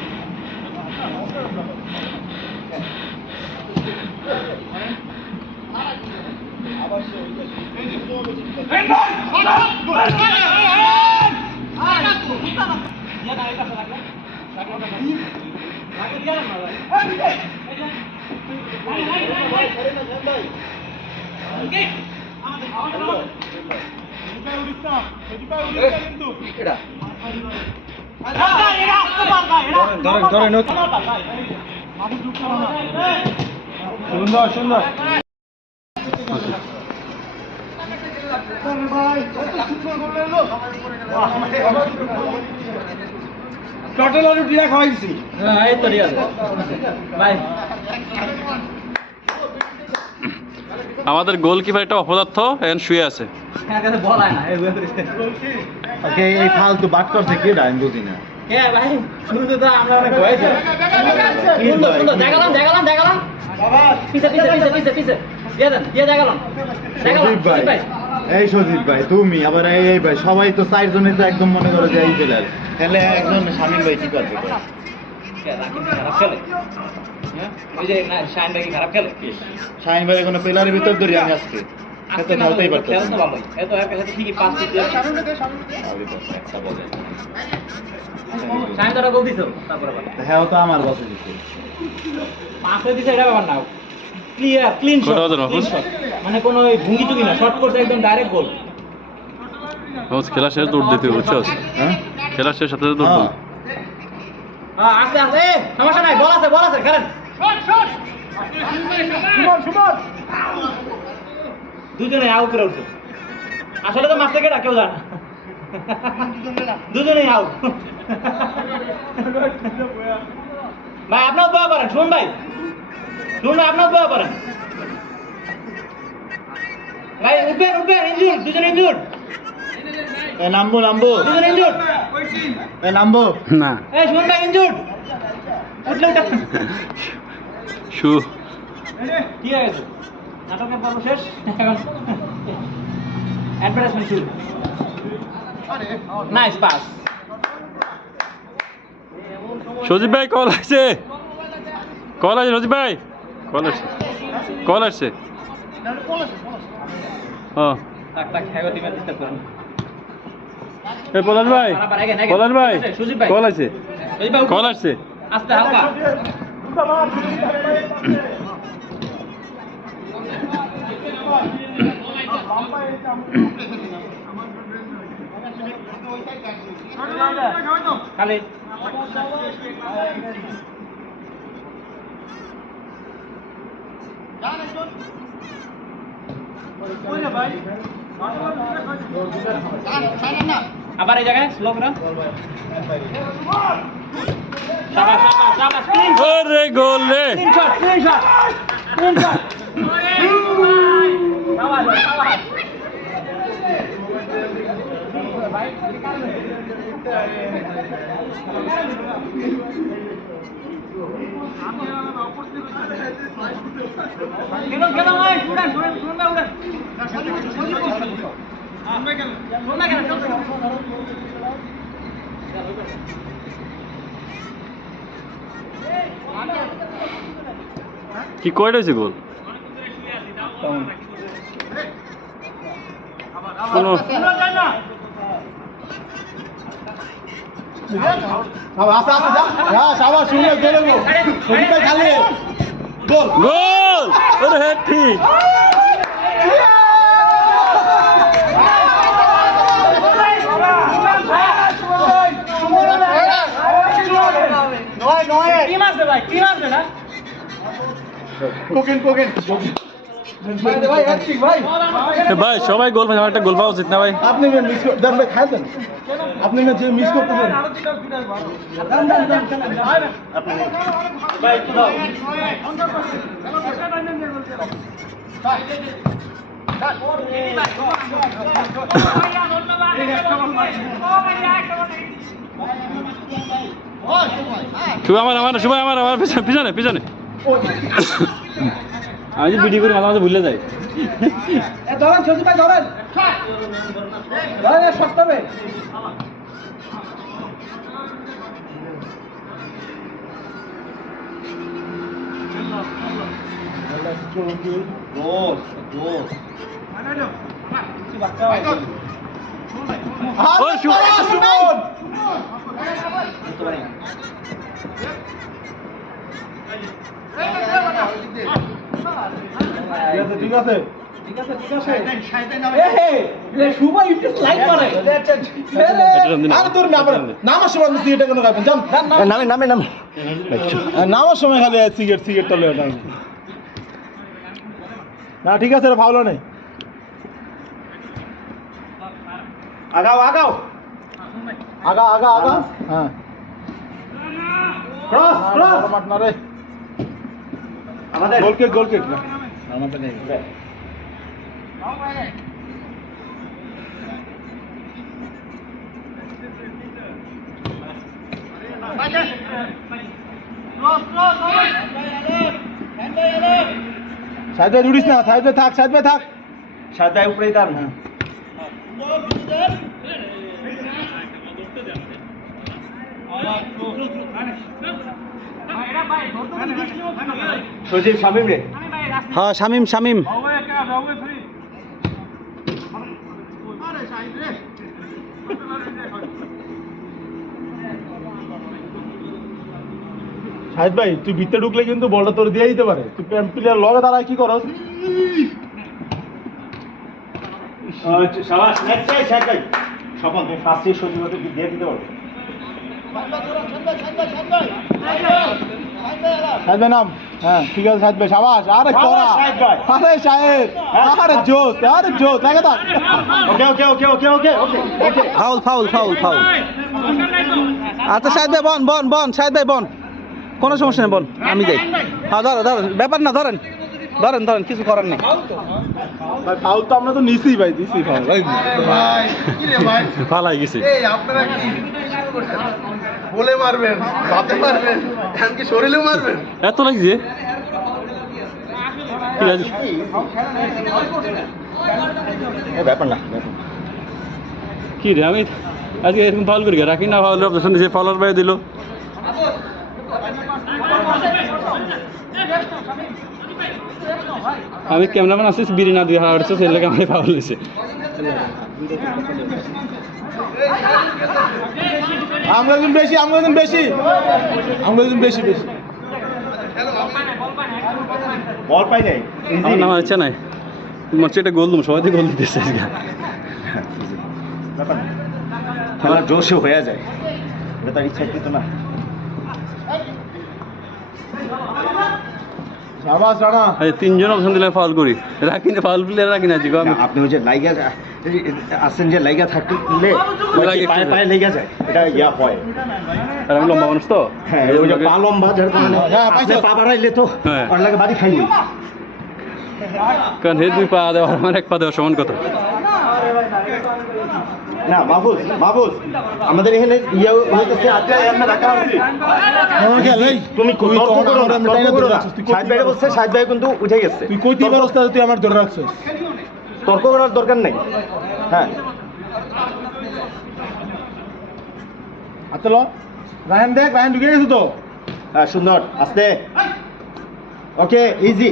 সুন্দর টোটাল আর রুটিটা খাওয়াইছি এই তো রিয়াল বাই আমাদের গোলকিপার একটা অপদার্থ এখন শুয়ে আছে। হ্যাঁ কাছে বল আয় না ওকে এই ফালতু বাট করছে কি আমি বুঝি না কে ভাই শুরুতে তো আমরা অনেক ভয়েছে সুন্দর দেখালাম বাবা পিছে দিয়ে দেখালাম ভাই এই সজীব ভাই তুমি আবার এই ভাই সবাই তো চারজনে তো একদম মনে করো যে এই প্লেয়ার তাহলে একজন শামিল ভাই কি করবে খারাপ খেলে ওই যে শাহিন ভাই খারাপ খেলে শাহিন ভাই কোনো প্লেয়ারের ভিতর ধরি আমি আজকে এত খেলতেই পারতো খেলে তো ভালোই এত এর কাছে ঠিকই পাস দিয়ে শাহিন তোরা গোল দিছো তারপরে হ্যাঁ তো আমার বসে দিচ্ছে পাঁচে দিছে এটা ব্যাপার না ক্লিন শট কোথাও যেন মানে কোনো ওই ভুঙ্গি টুঙ্গি না শর্ট করতে একদম ডাইরেক্ট গোল খেলা শেষ দৌড় দিতে বুঝছস হ্যাঁ খেলা শেষ সাথে দৌড় দিতে। আস্তে সমস্যা নাই বল আছে খেলেন দুজনে আউট করে উঠছে আসলে তো মাছ থেকে কেউ জানে দুজনেই আউট ভাই আপনার দোয়া করেন শুন ভাই আপনার দোয়া করেন ভাই উঠবেন ইনজুর দুজনে ইনজুর নামবো দুজনে ইনজুর নামবো না শুন ভাই ইনজুর উঠলে উঠা শু কি হয়েছে নাটকের পর্ব শেষ এখন অ্যাডভার্টাইজমেন্ট শুরু নাইস পাস সজীব ভাই কল আছে সজীব ভাই কল আসছে হ্যাঁ তাক হ্যাগো টিমে ডিস্টার্ব করুন এই পলাশ ভাই সুজিব ভাই কল আছে এই ভাই কল আসছে আস্তে হালকা খালি আবার এই জায়গায় স্লো করে শাবাশ শাবাশ শাবাশ আরে গোল রে তিন শট শাবাশ শাবাশ খেলো খেলো ভাই উড়ান উড়ান উড়ান উড়ান কি কয়টা হয়েছে গোল কোনো আস্তে আস্তে যা হ্যাঁ সাবাস শুনে চলে গো শরীফ ভাই খালি গোল গোল আরে হ্যাঁ ঠিক টিম আছে ভাই টিম আছে না কোকেন ভাই একটিক ভাই ভাই সবাই গোল পায় আমার একটা গোল পাওয়া উচিত না ভাই আপনি মিস দেন ভাই খাইছেন আপনি না যে মিস করতেছেন ভাই একটু দাও শুভ আমার শুভ আমার পিছনে পিছনে আমি যে ভিডিও করি মাঝে মাঝে ভুলে যাই ধরেন সজি ভাই ধরেন ধরেন শট করবে ও শুভ ঠিক আছে আর তোর নামার সময় আপনি সিগারেট কেন খাবেন জান নামে নামে নামে নামার সময় খালি সিগারেট তলে না ঠিক আছে রে ভালো নেই আগাও আগা হ্যাঁ ক্রস না রে আমাদের গোল কিক না আমাদের নেই সাইড ভাই উড়িস না সাইড ভাই থাক সাইড ভাই উপরেই তার না সজীব শামিম রে হ্যাঁ শামিম সাইদ ভাই তুই ভিতরে ঢুকলে কিন্তু বলটা তোর দিয়ে দিতে পারে তুই প্লেয়ার লগে দাঁড়ায় কি করস শাবাশ নেক্সট টাইম সাইদ ভাই সফল তুমি ফার্স্টে সজীবকে দিয়ে দিতে পারবে সাইদ ভাই নাম হ্যাঁ ঠিক আছে সাইদ ভাই শাবাশ আরে করা আরে শাহেদ আরে জোস লাগে থাক ওকে ফাউল আচ্ছা শাহেদ ভাই বন শাহেদ ভাই বন কোনো সমস্যা নেই বল আমি যাই হ্যাঁ ধরেন ব্যাপার না ধরেন কিছু করার নেই ভাই ফাউল তো আমরা তো নিছি ভাই দিছি ফাউল ভাই কি রে ভাই পালাই গেছে এই আপনারা কি বলে মারবেন বাতে মারবেন এমনকি শরীরেও মারবেন এত লাগছে ঠিক আছে ব্যাপার না কি রে আমি আজকে এরকম ফাউল করি রাখি না ফাউল অপশন দিয়েছে ফাউলার বাইরে দিল আমি ক্যামেরাম্যান আসছিস বিড়ি না দিয়ে হাওড়ছে সেই লেগে আমি ফাউল দিয়েছে আমরা একজন বেশি বল পাই নাই আমার নাম হচ্ছে নাই মারছে এটা গোল দুম সবাই তো গোল দিতেছে ব্যাপার না। খেলার জোশে হয়ে যায়, এটা তার ইচ্ছাকৃত না। আবাস রানা এই তিনজন অপশন দিলে ফাউল করি রাখি না ফাউল প্লেয়ার রাখি না জিগো আমি না, আপনি ওই যে লাইগা আসেন যে লাইগা থাকলে লাগে পায়ে পায়ে লেগে যায়, এটা ইয়া হয়। আর আমি লম্বা মানুষ তো হ্যাঁ ওই যে পা লম্বা যার কারণে আপনি পা বাড়াইলে তো হ্যাঁ। আর লাগে বাড়ি খাইনি। কারণ হে দুই পা দেওয়া আমার এক পা দেওয়া সমান কথা না মাহফুজ মাহফুজ আমাদের এখানে ইয়া হইতেছে আজকে আমরা রাখা আছে। তুমি তর্ক করো না, তর্ক করো না। সাহেব ভাই বলছে সাহেব ভাই কিন্তু উঠে গেছে। তুই কইতে পারছ না, তুই আমার ধরে রাখছিস। তর্ক করার দরকার নাই। হ্যাঁ আচ্ছা ল রায়হান দেখ, রায়হান ঢুকে গেছে তো। হ্যাঁ সুন্দর আস্তে, ওকে ইজি,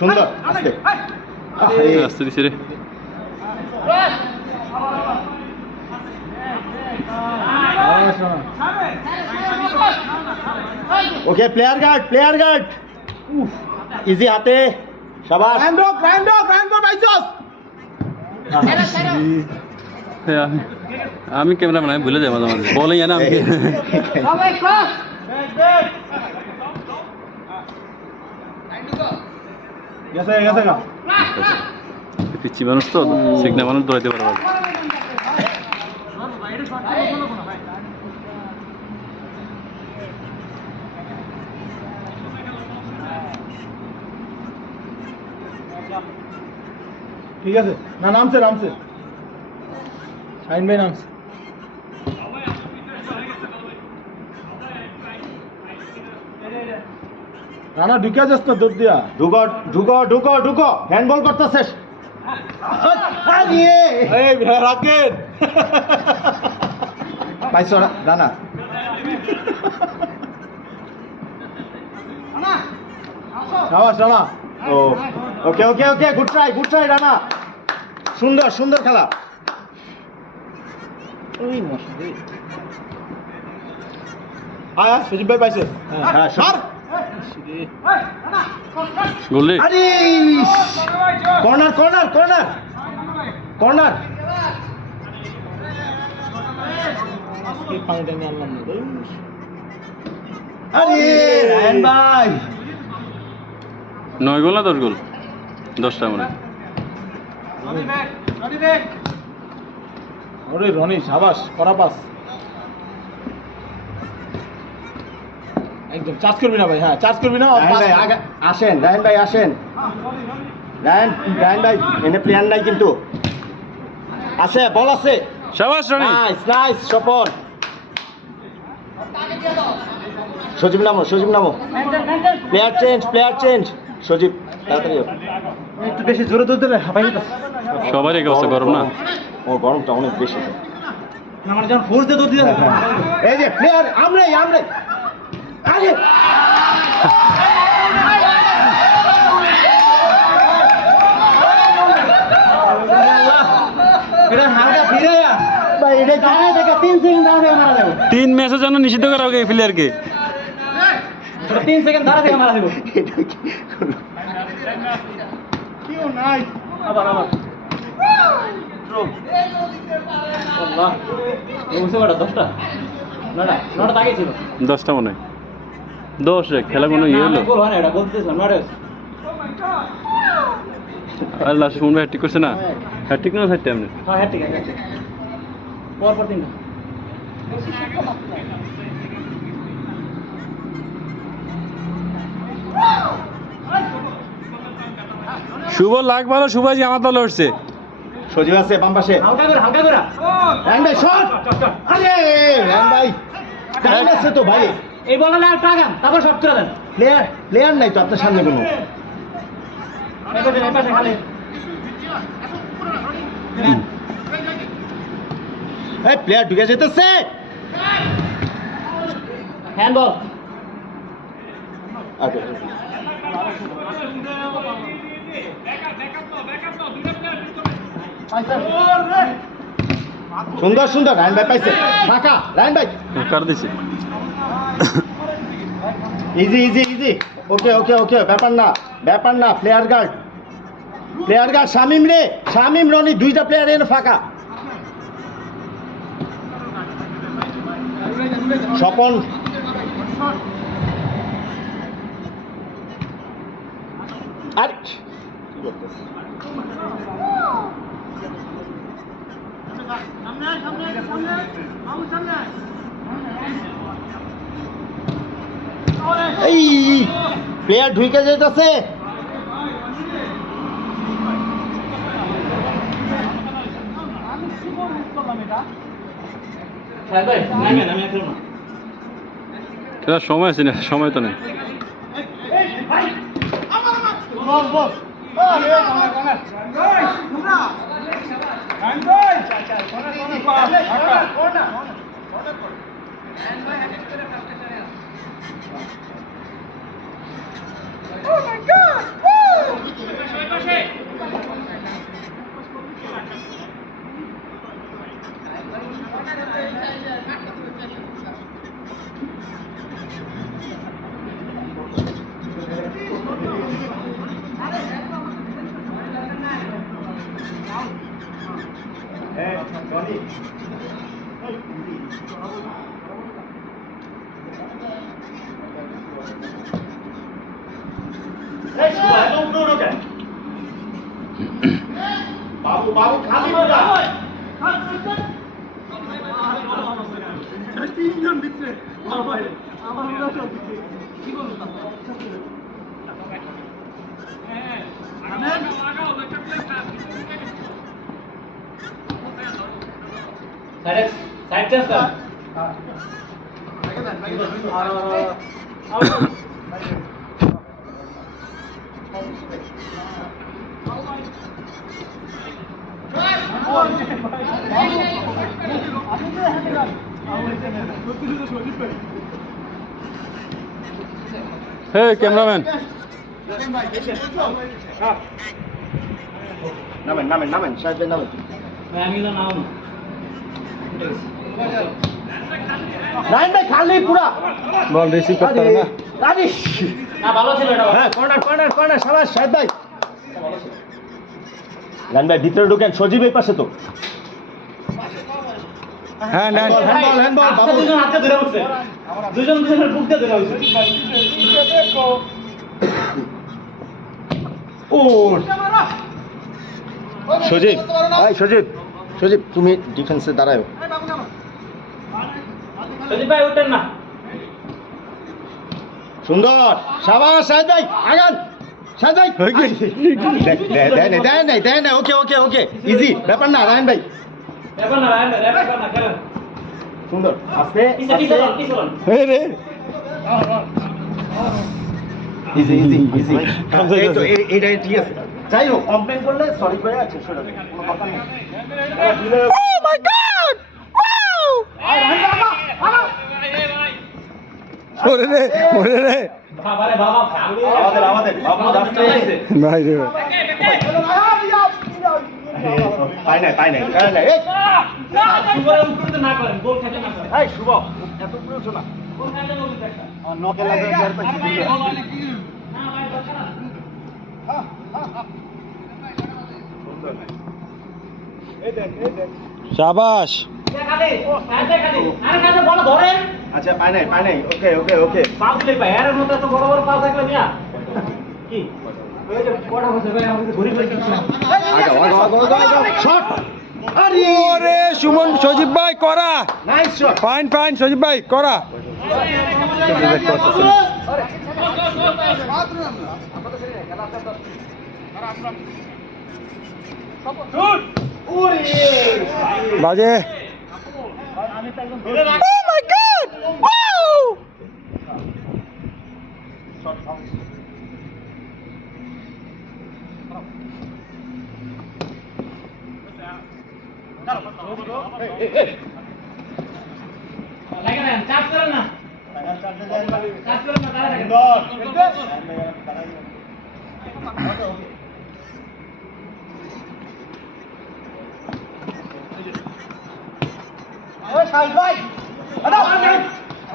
সুন্দর আস্তে। আস্তে দিছি রে okay player guard, player guard, easy হাতে, শাবাশ। রায়হান ঢোক, রায়হান ঢোক, রায়হান কর পাইছস। আমি ক্যামেরা বানাই ভুলে যাই মাঝে মাঝে বলে না আমি গেছে গেছে গা। পিচ্ছি মানুষ তো সিগনা মানুষ দৌড়াইতে পারবো ঠিক আছে না, নামছে নামছে, শাহিন ভাই নামছে। রানা ঢুকে যাস না দৌড় দিয়া। ঢুকো ঢুকো ঢুকো ঢুকো, হ্যান্ডবল করতেছে। এই রাকেন পাইছো রানা? সাবাস রানা। ও ওকে ওকে ওকে, গুড ট্রাই রানা, সুন্দর সুন্দর খেলা। আয় আয়, সজীব ভাই পাইছে। হ্যাঁ সর। গোল রে আরে কর্নার কর্নার কর্নার কর্নার। পানিটা নিয়ে আনলাম না। আরে রায়হান ভাই 9 গোল না 10 গোল 10টা মনে ওরে রনি সাবাস, করা পাস একদম। চার্জ করবি না ভাই, হ্যাঁ চার্জ করবি না। রায়হান ভাই আগে আসেন, রায়হান ভাই আসেন। রায়হান ভাই এনে প্লেয়ার নাই কিন্তু আছে, বল আছে। শাবাশ রানী নাইস নাইস স্বপন। সজীব নামো, সজীব নামো। প্লেয়ার চেঞ্জ সজীব তাড়াতাড়ি হোক। একটু বেশি জোরে দৌড় দিলে হাঁপাই যেতেছে। সবার এই অবস্থা গরম না ও গরমটা অনেক বেশি। আমার যখন ফোর্স দিয়ে দৌড় দিতে এই যে প্লেয়ার আমরাই আরে এটা হালকা ফিরে যা ভাই, এটা জায়গায় থেকে 3 সেকেন্ড দাঁড়িয়ে মারা যাবে। 3 ম্যাচের জন্য নিষিদ্ধ করা হবে এই প্লেয়ারকে 3 সেকেন্ড দাঁড়া থেকে মারা দেবো। এটা কি হলো? কেউ নাই। আবার আল্লাহ বুঝতে পারো 10টা 9টা আগে ছিল। 10টা মনে হয় 10 রে খেলা কোনো ইয়ে হলো গোল হয় না, এটা বলতেছিলাম 9টা। আর লাস্টে মনে হ্যাট্রিক করছে না হ্যাট্রিক না 6টা এমনি হ্যাঁ হ্যাঁ ঠিক আছে, পর 3টা। শুভ লাখ ভালো শুভাজি আমার দলে উঠছে সজীব আছে বাম পাশে। হালকা করে হালকা করে। রায়হান ভাই শট। আরে রায়হান ভাই টাইম আছে তো ভাই। এই বললে আর টাগান তারপর শট করে দেন। প্লেয়ার নাই তো আপনার সামনে কোনো। এই পাশে খালি এই প্লেয়ার ঢুকে যেতেছে। হ্যান্ডবল। ওকে সুন্দর সুন্দর, রায়হান ভাই পাইছে ফাঁকা। রায়হান ভাই কার দিছে ইজি ইজি ইজি, ওকে ওকে ওকে, ব্যাপার না প্লেয়ার গার্ড। প্লেয়ার গা শামিম রে, শামিম রনি দুইটা প্লেয়ার এনে ফাঁকা। স্বপন আর এই প্লেয়ার ঢুকে যেতেছে। খেলার সময় আছে না, সময় তো নেই। বাবু বাবু খালি বলা সাইড চেঞ্জ কর। হে ক্যামেরাম্যান, নামেন নামেন নামেন সাহেব নামেন। আমি তো নাও নাইন ভাই খালি পুরা বল রিসিভ করতে হবে না। আরে না, ভালো ছিল এটা। হ্যাঁ কর্নার কর্নার কর্নার শাবাশ সাহেব ভাই। নাইন ভাই ভিতরে ঢুকেন, সজীব এই পাশে তো। হ্যাঁ নেন। হ্যান্ডবল হ্যান্ডবল বাবু। দুজন হাতে ধরে উঠছে, দুজন দুজনের বুক দিয়ে ধরে উঠছে। ও সজীব ভাই, সজীব সজীব তুমি ডিফেন্সে দাঁড়াও। সজীব ভাই উঠেন না। সুন্দর শাবাশ সাহেব ভাই, আগান সাহেব ভাই। দেয় নাই দেয় নাই দেয় নাই, ওকে ওকে ওকে ইজি ব্যাপার না রায়ন ভাই। ব্যাপার না, ব্যাপার না, খেলেন। সুন্দর আস্তে পিছে পিছে লন, পিছে লন। হে রে ইজি ইজি ইজি। এই তো এইটাই ঠিক আছে। যাই হোক কমপ্লেন করলে সরি করে আছে, সেটা কোনো কথা নেই। ও মাই গড, ওরে রে ওরে রে বাবা রে বাবা, আমাদের আমাদের বাবু যাচ্ছে। ভাই রে পাই নাই পাই নাই পাই নাই। এই উপরে উঠতে না করেন, গোল খেতে না করেন। এই শুভ এত পুরো না গোল খেতে গোল দেখা। আমার নকে লাগে আর পাইছি দিল। না ভাই কথা না। শাবাশ। খালি, খালি খালি। আরে খালি বল ধরেন। আচ্ছা পাই নাই ওকে ওকে ওকে। পাও দিলে ভাই, এর মধ্যে তো বড় বড় পাও থাকলে মিয়া। কি? ওই যে বড় হচ্ছে ভাই, আমাকে ঘুরি ঘুরি দিচ্ছে না। আগো আগো আগো আগো শট। আরে ওরে সুমন, সজীব ভাই করা। Nice shot. ফাইন ফাইন সজীব ভাই করা। বাজে। Oh my God! Wow! লাগে না, চাপ করেন না। চাপ করেন না, দাঁড়ায় থাকেন।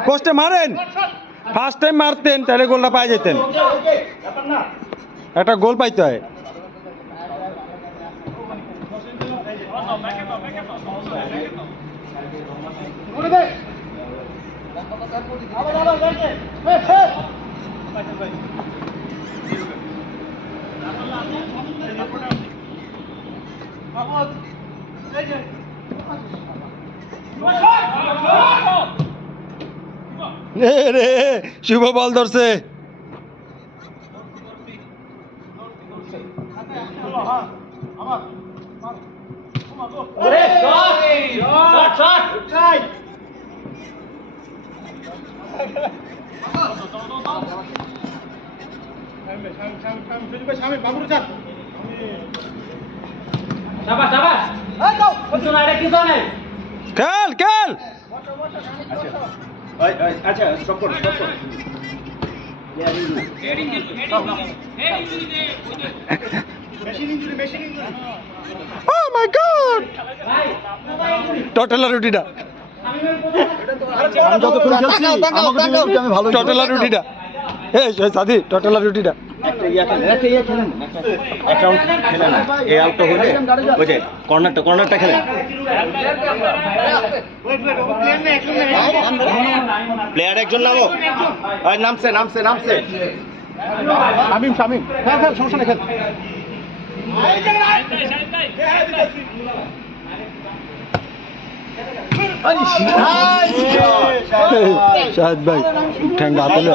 পোস্টে মারেন, ফার্স্ট টাইম মারতেন তাহলে গোলটা পাই যেতেন, ওকে ব্যাপার না। একটা গোল পাইতে হয়। রে শুভ বল ধরছে। ওরে শট শট শাবাশ শাবাশ কিছু না রে কিছু না খেল খেল। আচ্ছা স্টপ করো স্টপ করো ও মাই গড, ভাই টোটালা রুটিটা, আমি যতক্ষণ খেলছি আমি ভালো টোটালা রুটিটা, এই সাথী টোটালা রুটিটা। এই আউটটা হলে ওই যে কর্নারটা খেলেন। প্লেয়ার একজন নামো, নামছে নামছে নামছে শামিম শামিম, হ্যাঁ হ্যাঁ সমস্যা নেই, খেল। শাহেদ ভাই ঠ্যাঙ্গা হাতে লও।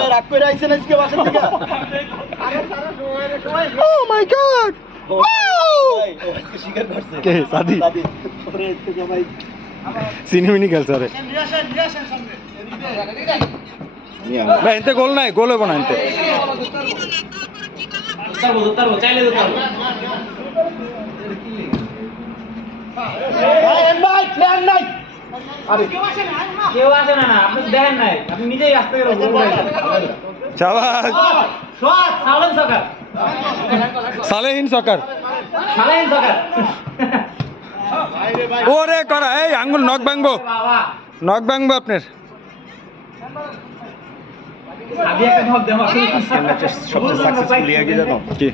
ও মাই গড, কে সাদি সিনেমিনি খেলছে রে ভাই, এতে গোল নাই, গোল হইব না এতে। তারবো চাইলে তো তারবো কেউ আসে না না আপনি দেখেন নাই আপনি নিজেই আসতে গেলে শাবাশ, শট সালেন সকার সালেহিন সকার। সালেন সকার ওরে করা, এই আঙ্গুল নখ ভাঙবো, বাবা নখ ভাঙবো আপনার। আগে একটা ঢপ দেওয়া সবচেয়ে সাকসেসফুল ইয়ে কি জানো? কি?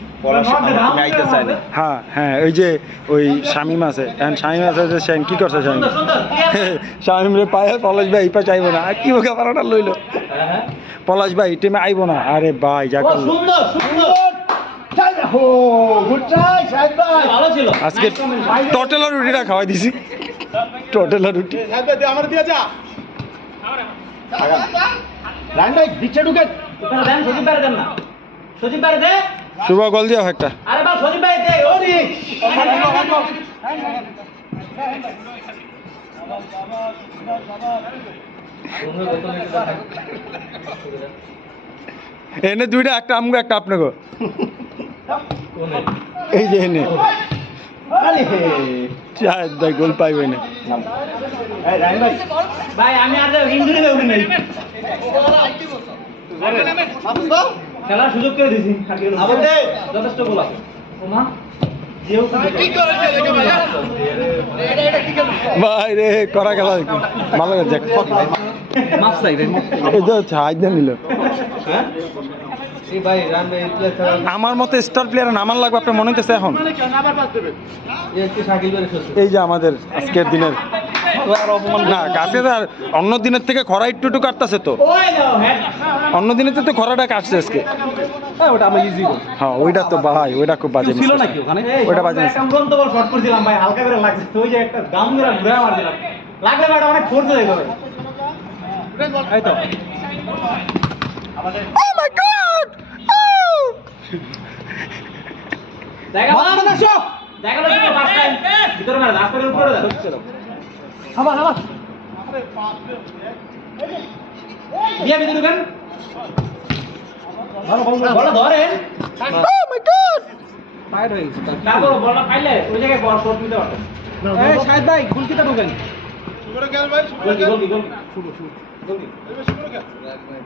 তুমি আইতে চাই না। হ্যাঁ হ্যাঁ, ওই যে ওই শামিম আছে, এখন শামিম আছে যে সেন কি করছে শামিম, সুন্দর সুন্দর কি আছে? শামিম রে পায়ে পলাশ ভাই ইপা চাইবো না, আর কি বোকা পারাটা লইলো হ্যাঁ পলাশ ভাই টিমে আইবো না। আরে ভাই যা ও করলো সুন্দর সুন্দর ভালো ছিল আজকে, টোটালা রুটিটা খাওয়াই দিছি, টোটালা রুটি। আমার দিয়ে যা রান ভাই দিচ্ছে ঢুকে ওখানে দেন সজীব ভাই দেন না সজীব ভাই দে শুভ গোল দিও একটা। আরে বা সজীব ভাই দে ওরে এনে দুইটা, একটা আমগো একটা আপনাকে, এই যে এনে শাহেদ ভাই গোল পাইবে না। রান ভাই ভাই আমি আর ইনজুরি দেব নাই খেলার সুযোগ করে দিছি যথেষ্ট গোল আছে ওমা যেও ভাই রে করা গেল ভালো যাক, মাফ চাই রে। এই যে হাইদ নিল। আমার মতে স্টার প্লেয়ার নামান লাগবে, আপনার মনে হইতেছে এখন? এই যে আমাদের আজকের দিনের না কাছে, আর অন্য দিনের থেকে খরা একটু একটু কাটতেছে তো, ওই দাও হ্যাঁ অন্য দিনের তো খরাটা কাটছে আজকে। ওটা আমার ইজি গোল হ্যাঁ ওইটা তো ভাই, ওইটা খুব বাজে ছিল miss নাকি ওখানে? ওইটা বাজে miss। একটা উড়ন্ত বল শট করেছিলাম ভাই হালকা করে লাগছে ওই যে একটা দাম করে ঘুরে মার দিলাম লাগলে ভাই অনেক ফোর্স হয়ে যাবে এই তো Oh my god! Oh! দেখালাম দেখালাম পাঁচটা ভিতরে মার রাস্তা করে উপরে দাও আবার দিয়া ভিতরে ঢুকেন ভালো বল ধরেন Oh my god! ফায়ার হয়ে গেছে তারপর বলটা পাইলে ওই জায়গায় বল শট দিতে পারতো এই শাহেদ ভাই গুলকিটা ঢোকেন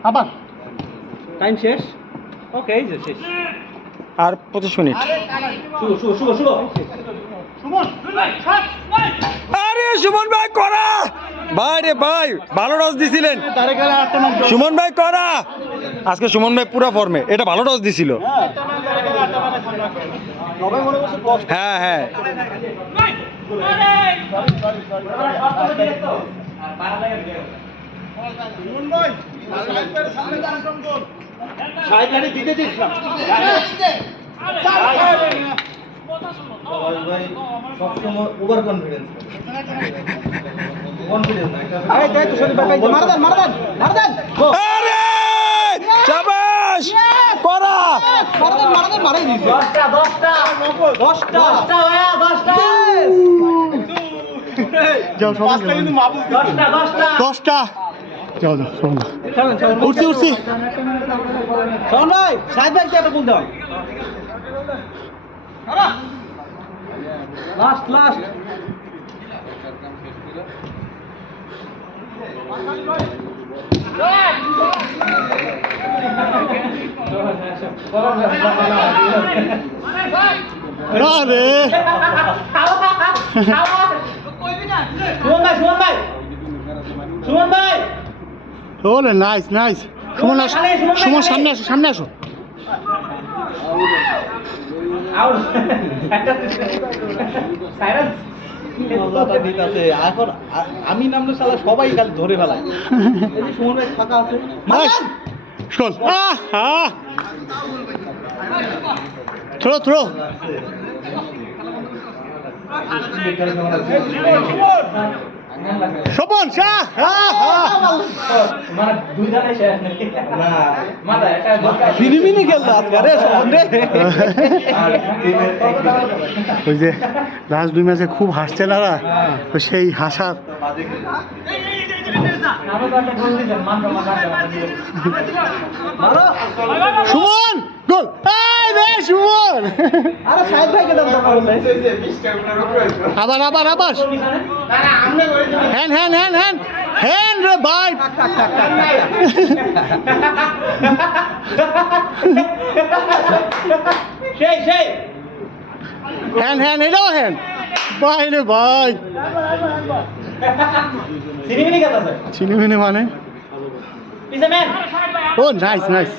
আবার টাইম শেষ ওকে এই যে শেষ আর 25 মিনিট। শুভ আরে সুমন ভাই করা, ভাই রে ভাই ভালো টস দিছিলেন সুমন ভাই করা, আজকে সুমন ভাই পুরা ফর্মে, এটা ভালো টস দিছিল। হ্যাঁ হ্যাঁ সাহেব গাড়ি দিতে দিস না ভাই সবসময় ওভার কনফিডেন্স আরে তাই তো শরীফ ভাই মার দেন মার দেন মার দেন আরে শাবাশ করা মার দেন মারাই দিছে 10টা ভাইয়া 10টা যাও সবাই কিন্তু মাহবুব 10টা যাও যাও সবাই চলেন উঠছি উঠছি শোন ভাই সাহেব ভাই একটা বল দাও লাস্ট লাস্ট আরে সুমন ভাই ওরে নাইস নাইস সুমন আসো সুমন সামনে আসো সামনে আসো এখন আমি নামলে শালা সবাই খালি ধরে ফেলায় এই যে সুমন ভাই ফাঁকা আছে নাইস শোন থ্রো থ্রো শোভন শাহ মানে দুইজনে শেষ নাকি না মাথা একটা দরকার ফিলিমিনি খেলতো আজকে রে সুমন রে ওই যে লাস্ট 2 ম্যাচে খুব হাসছে না তো সেই হাসার আমি তো একটা গোল দিয়েছি মানবো মারো সুমন গোল এই রে সুমন আরে সাহেব ভাইকে দাও তো বললে আবার আবার আবার হ্যান হ্যান হ্যান হ্যান হ্যান রে ভাই সেই হ্যান হ্যান এটাও হ্যান ভাই রে ভাই সিনেমিনি কথা আছে চিনিমিনি মানে পিছে ম্যান ও নাইস নাইস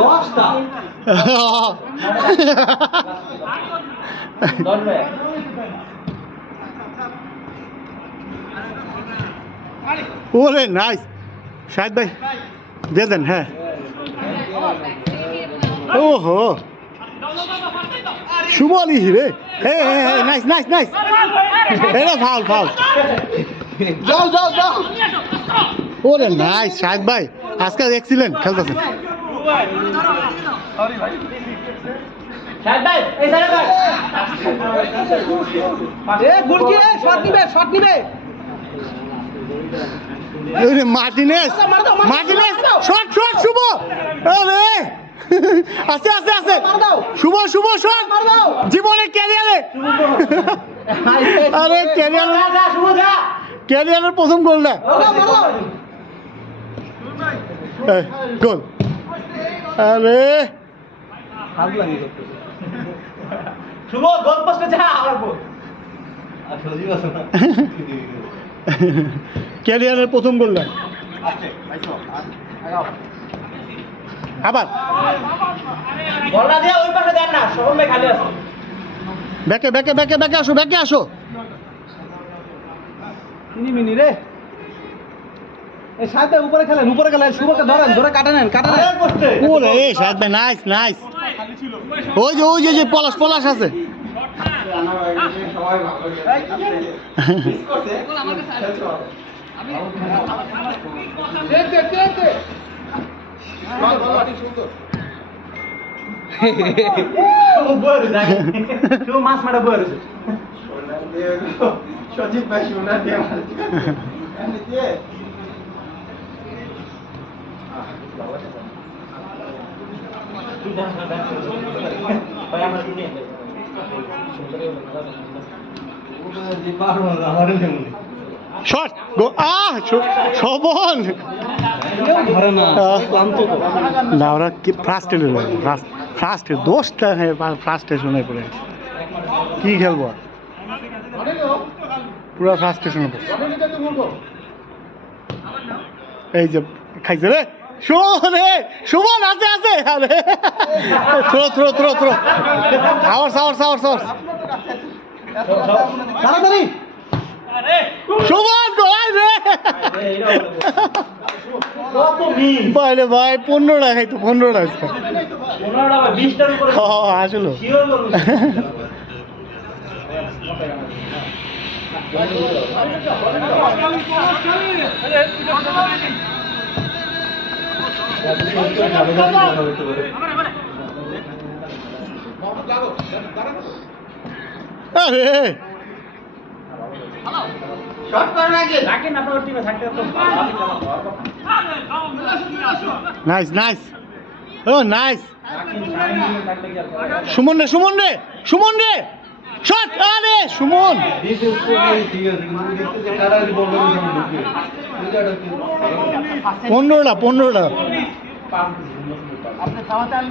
দশটা ধরবে ওরে নাইস শাহিদ ভাই দিয়ে দেন হ্যাঁ ওহো সুমলি রে হে হে হে নাইস নাইস নাইস এটা ফাউল ফাউল যাও যাও যাও ওরে নাইস শাহিদ ভাই আজকে এক্সিলেন্ট খেলতেছেন শাহেদ ভাই এই সাইডে ভাই এ গুলকি এ শট নিবে ওরে মার্টিনেস মার্টিনেস শট শট শুভ আরে আছে আছে আছে মার দাও শুভ শুভ শট মার দাও জীবনে ক্যারিয়ারে আরে ক্যারিয়ার যা শুভ যা ক্যারিয়ারের প্রথম গোলটা মার দাও গোল আরে হাত লাগিয়ে করতে শুভ গোল পোস্টে যা আবার গোল আর সজীব আছে না ক্যারিয়ারের প্রথম গোলটা আবার বলটা দিয়ে ওই পাশে দেন না শোভন ভাই খালি আছে ব্যাকে ব্যাকে ব্যাকে ব্যাকে আসো ব্যাকে আসো মিনি রে এই সাথে উপরে খেলেন শুভকে ধরেন ধরে কাটে নেন ওরে এই শাহিদ ভাই নাইস নাইস ওই যে যে পলাশ পলাশ আছে শুভ মাছ মারা বই আছে সজীব ভাই শোনা দিয়ে ভাই আমরা শুনি শট গো শোভন ধরে না না ওরা কি ফ্রাস্ট্রেটেড ফ্রাস্ট্রেট দোষটা হ্যাঁ ফ্রাস্ট্রেশনে পড়ে আছে। কি খেলবো আর? পুরো ফ্রাস্ট্রেশনে পড়ে এই যে খাইছে রে সুমন আছে আছে আরে throw throw throw throw ours ours ours ours তাড়াতাড়ি সুমন গোল রে কত মিস ভাই রে ভাই 15টা খাইতো 15টা 15টা বা 20টার উপরে আসলো শিওর করুন আরে শর্ট করার আগে রাখেন আপনার টিমে থাকতে তো নাইস নাইস ও নাইস সুমন রে শট আরে সুমন 15টা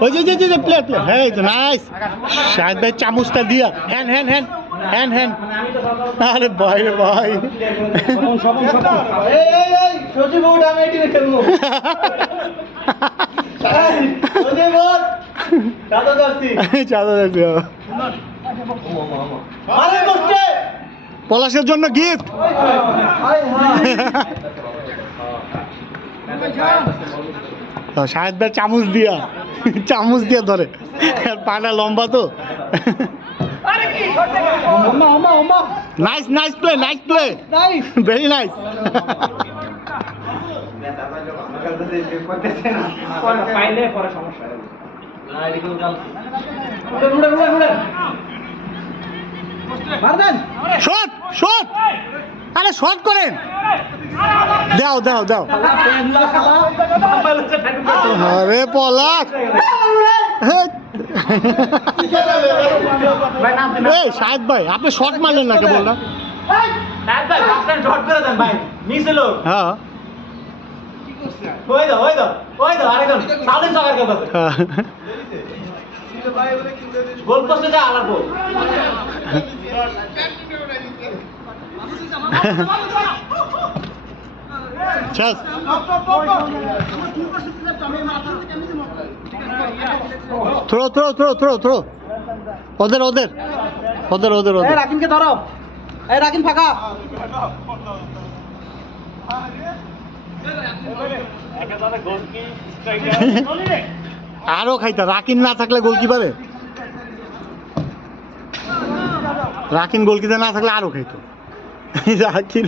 ওই যে প্লেয়ার হ্যাঁ এই তো নাইস শাহিদ ভাই চামচটা দিয়া হ্যান্ড আরে ভাই রে ভাই এই সজীব উঠ আমি এই টিমে খেলবো সজীব উঠ দাদা দস্তি চাঁদা আরে বসছে পলাশের জন্য গিফট হাই হাই শাহেদ ভাই চামচ দিয়া ধরে পাটা লম্বা তো নাইস প্লে ভেরি নাইস পাইলে পরে সমস্যা শট আরে শট করেন দাও আরে পলাশ এই শাহেদ ভাই আপনি শট মারলেন না কে বললাম শর্ট করে দেন ভাই মিস হলো হ্যাঁ ওই দাও আরেকজন সাউন্ড সাকার কে পাশে গোল পোস্টে যা আলার গোল Chas. Throw. ওদের এই রাকিনকে ধরো এই রাকিন ফাঁকা আরো খাইতা রাকিন না থাকলে গোলকিপারে রাকিন গোলকিপার না থাকলে আরো খাইতো রাকিন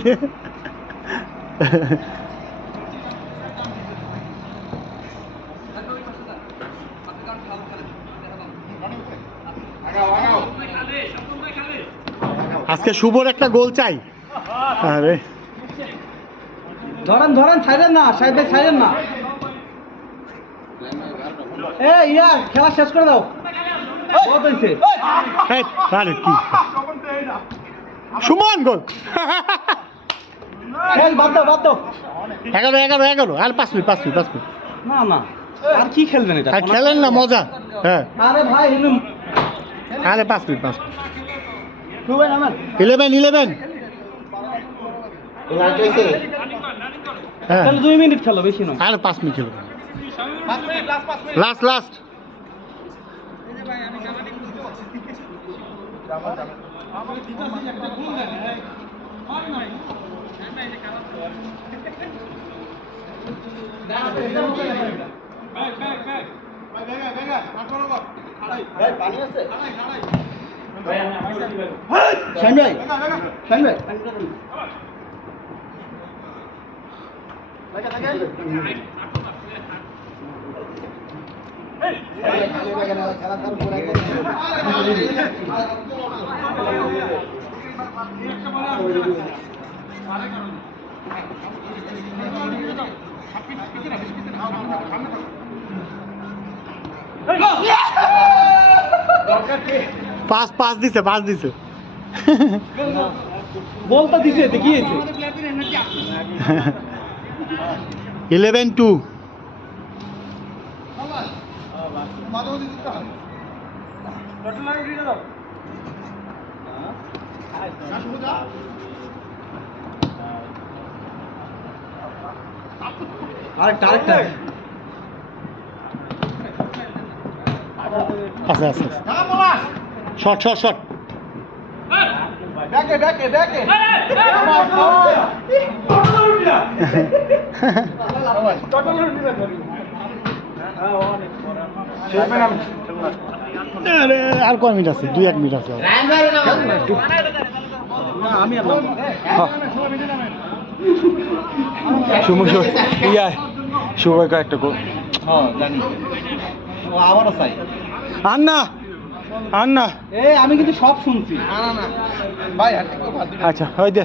আজকে শুভর একটা গোল চাই আরে ধরেন ছাইরেন না শাহিদ ভাই ছাইরেন না খেলা শেষ করে দাও বহুত হয়েছে এই, আরে কি সুমন গোল বাদ দাও 11 আর 5 মিনিট না আর কি খেলবেন এটা আর খেলেন না মজা হ্যাঁ আরে ভাই হিলুম আরে 5 মিনিট 11 হ্যাঁ তাহলে 2 মিনিট খেলো বেশি না আর 5 মিনিট খেলবো লাস্ট শাহিন ভাই পাস দিছে বলটা দিছে দেখিয়েছে 11-2 আরেকটা আচ্ছা শট আরে আর কয় মিনিট আছে 2-1 মিনিট আছে শুভ একটা হ্যাঁ জানি ও আবারও চাই আন্না আন্না আমি কিন্তু সব শুনছি না ভাই আচ্ছা ওই দে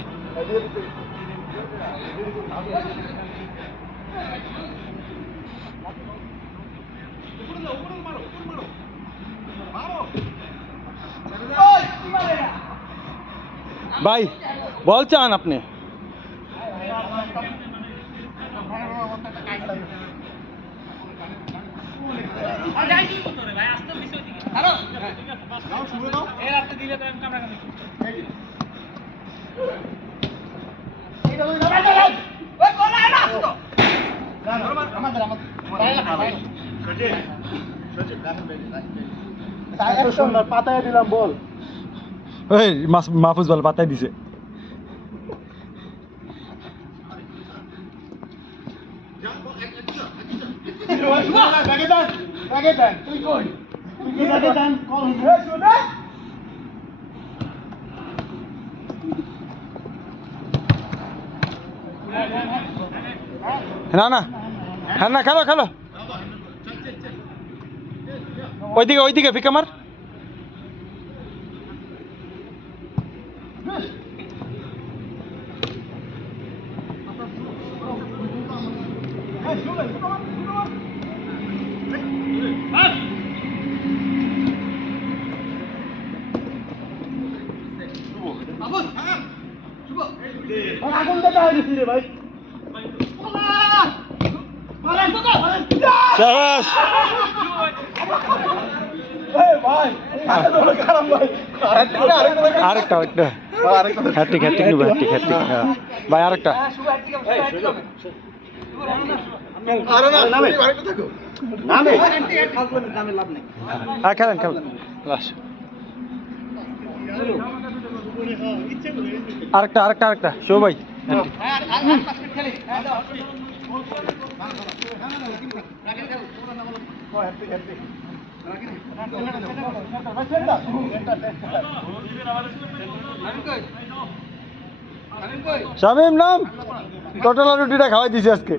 ভাই বল চান আপনি পাতায় দিলাম বল ওই মাহফুজ বল পাতায় দিছে না না হ্যাঁ না খেলো খেলো ওইদিকে ফিকা মার শাবাশ আরেকটা হ্যাট্রিক নিব হ্যাট্রিক ভাই আরেকটা খেলেন লাস্ট আরেকটা শো ভাই শামিম নাম টোটাল রুটিটা খাওয়াই দিছি আজকে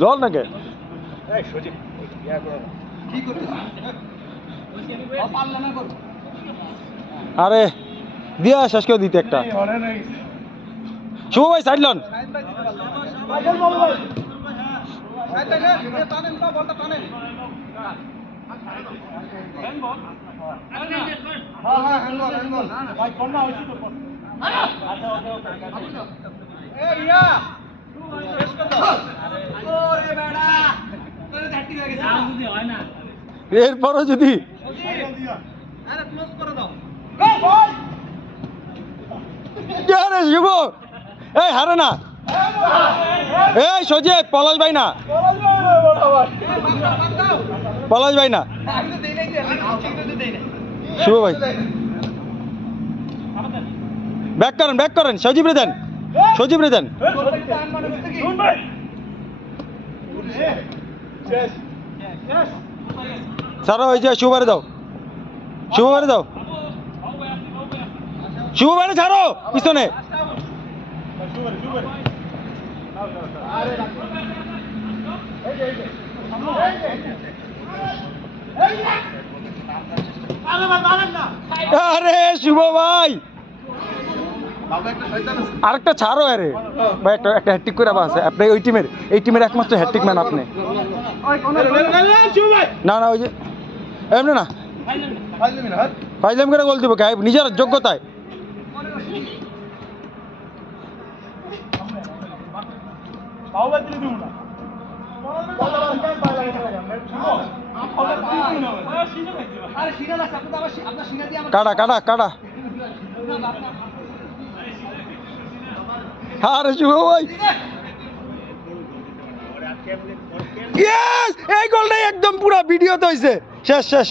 জল নাকি আরে দিয়া শেষ করে দিতে একটা শুভ ভাই সাইড লন এরপরও যদি শুভ এই হারে না এই সজে পলাশ ভাই না শুভ ভাই ব্যাক করেন সজীব রে দেন সারা ওই যে শুভবারে দাও শুভবারে ছাড়ো পিছনে আরে শুভ ভাই আরেকটা ছাড়ো আরে ভাই একটা হ্যাট্রিক করে আছে আপনি এই টিমের একমাত্র হ্যাট্রিক ম্যান আপনি না ওই যে এমনি না ফাইজলাম করে গোল দিব নিজের যোগ্যতায় কাটা আরে শুভ ভাই এই গোলটাই একদম পুরা ভিডিওতে হয়েছে শেষ শেষ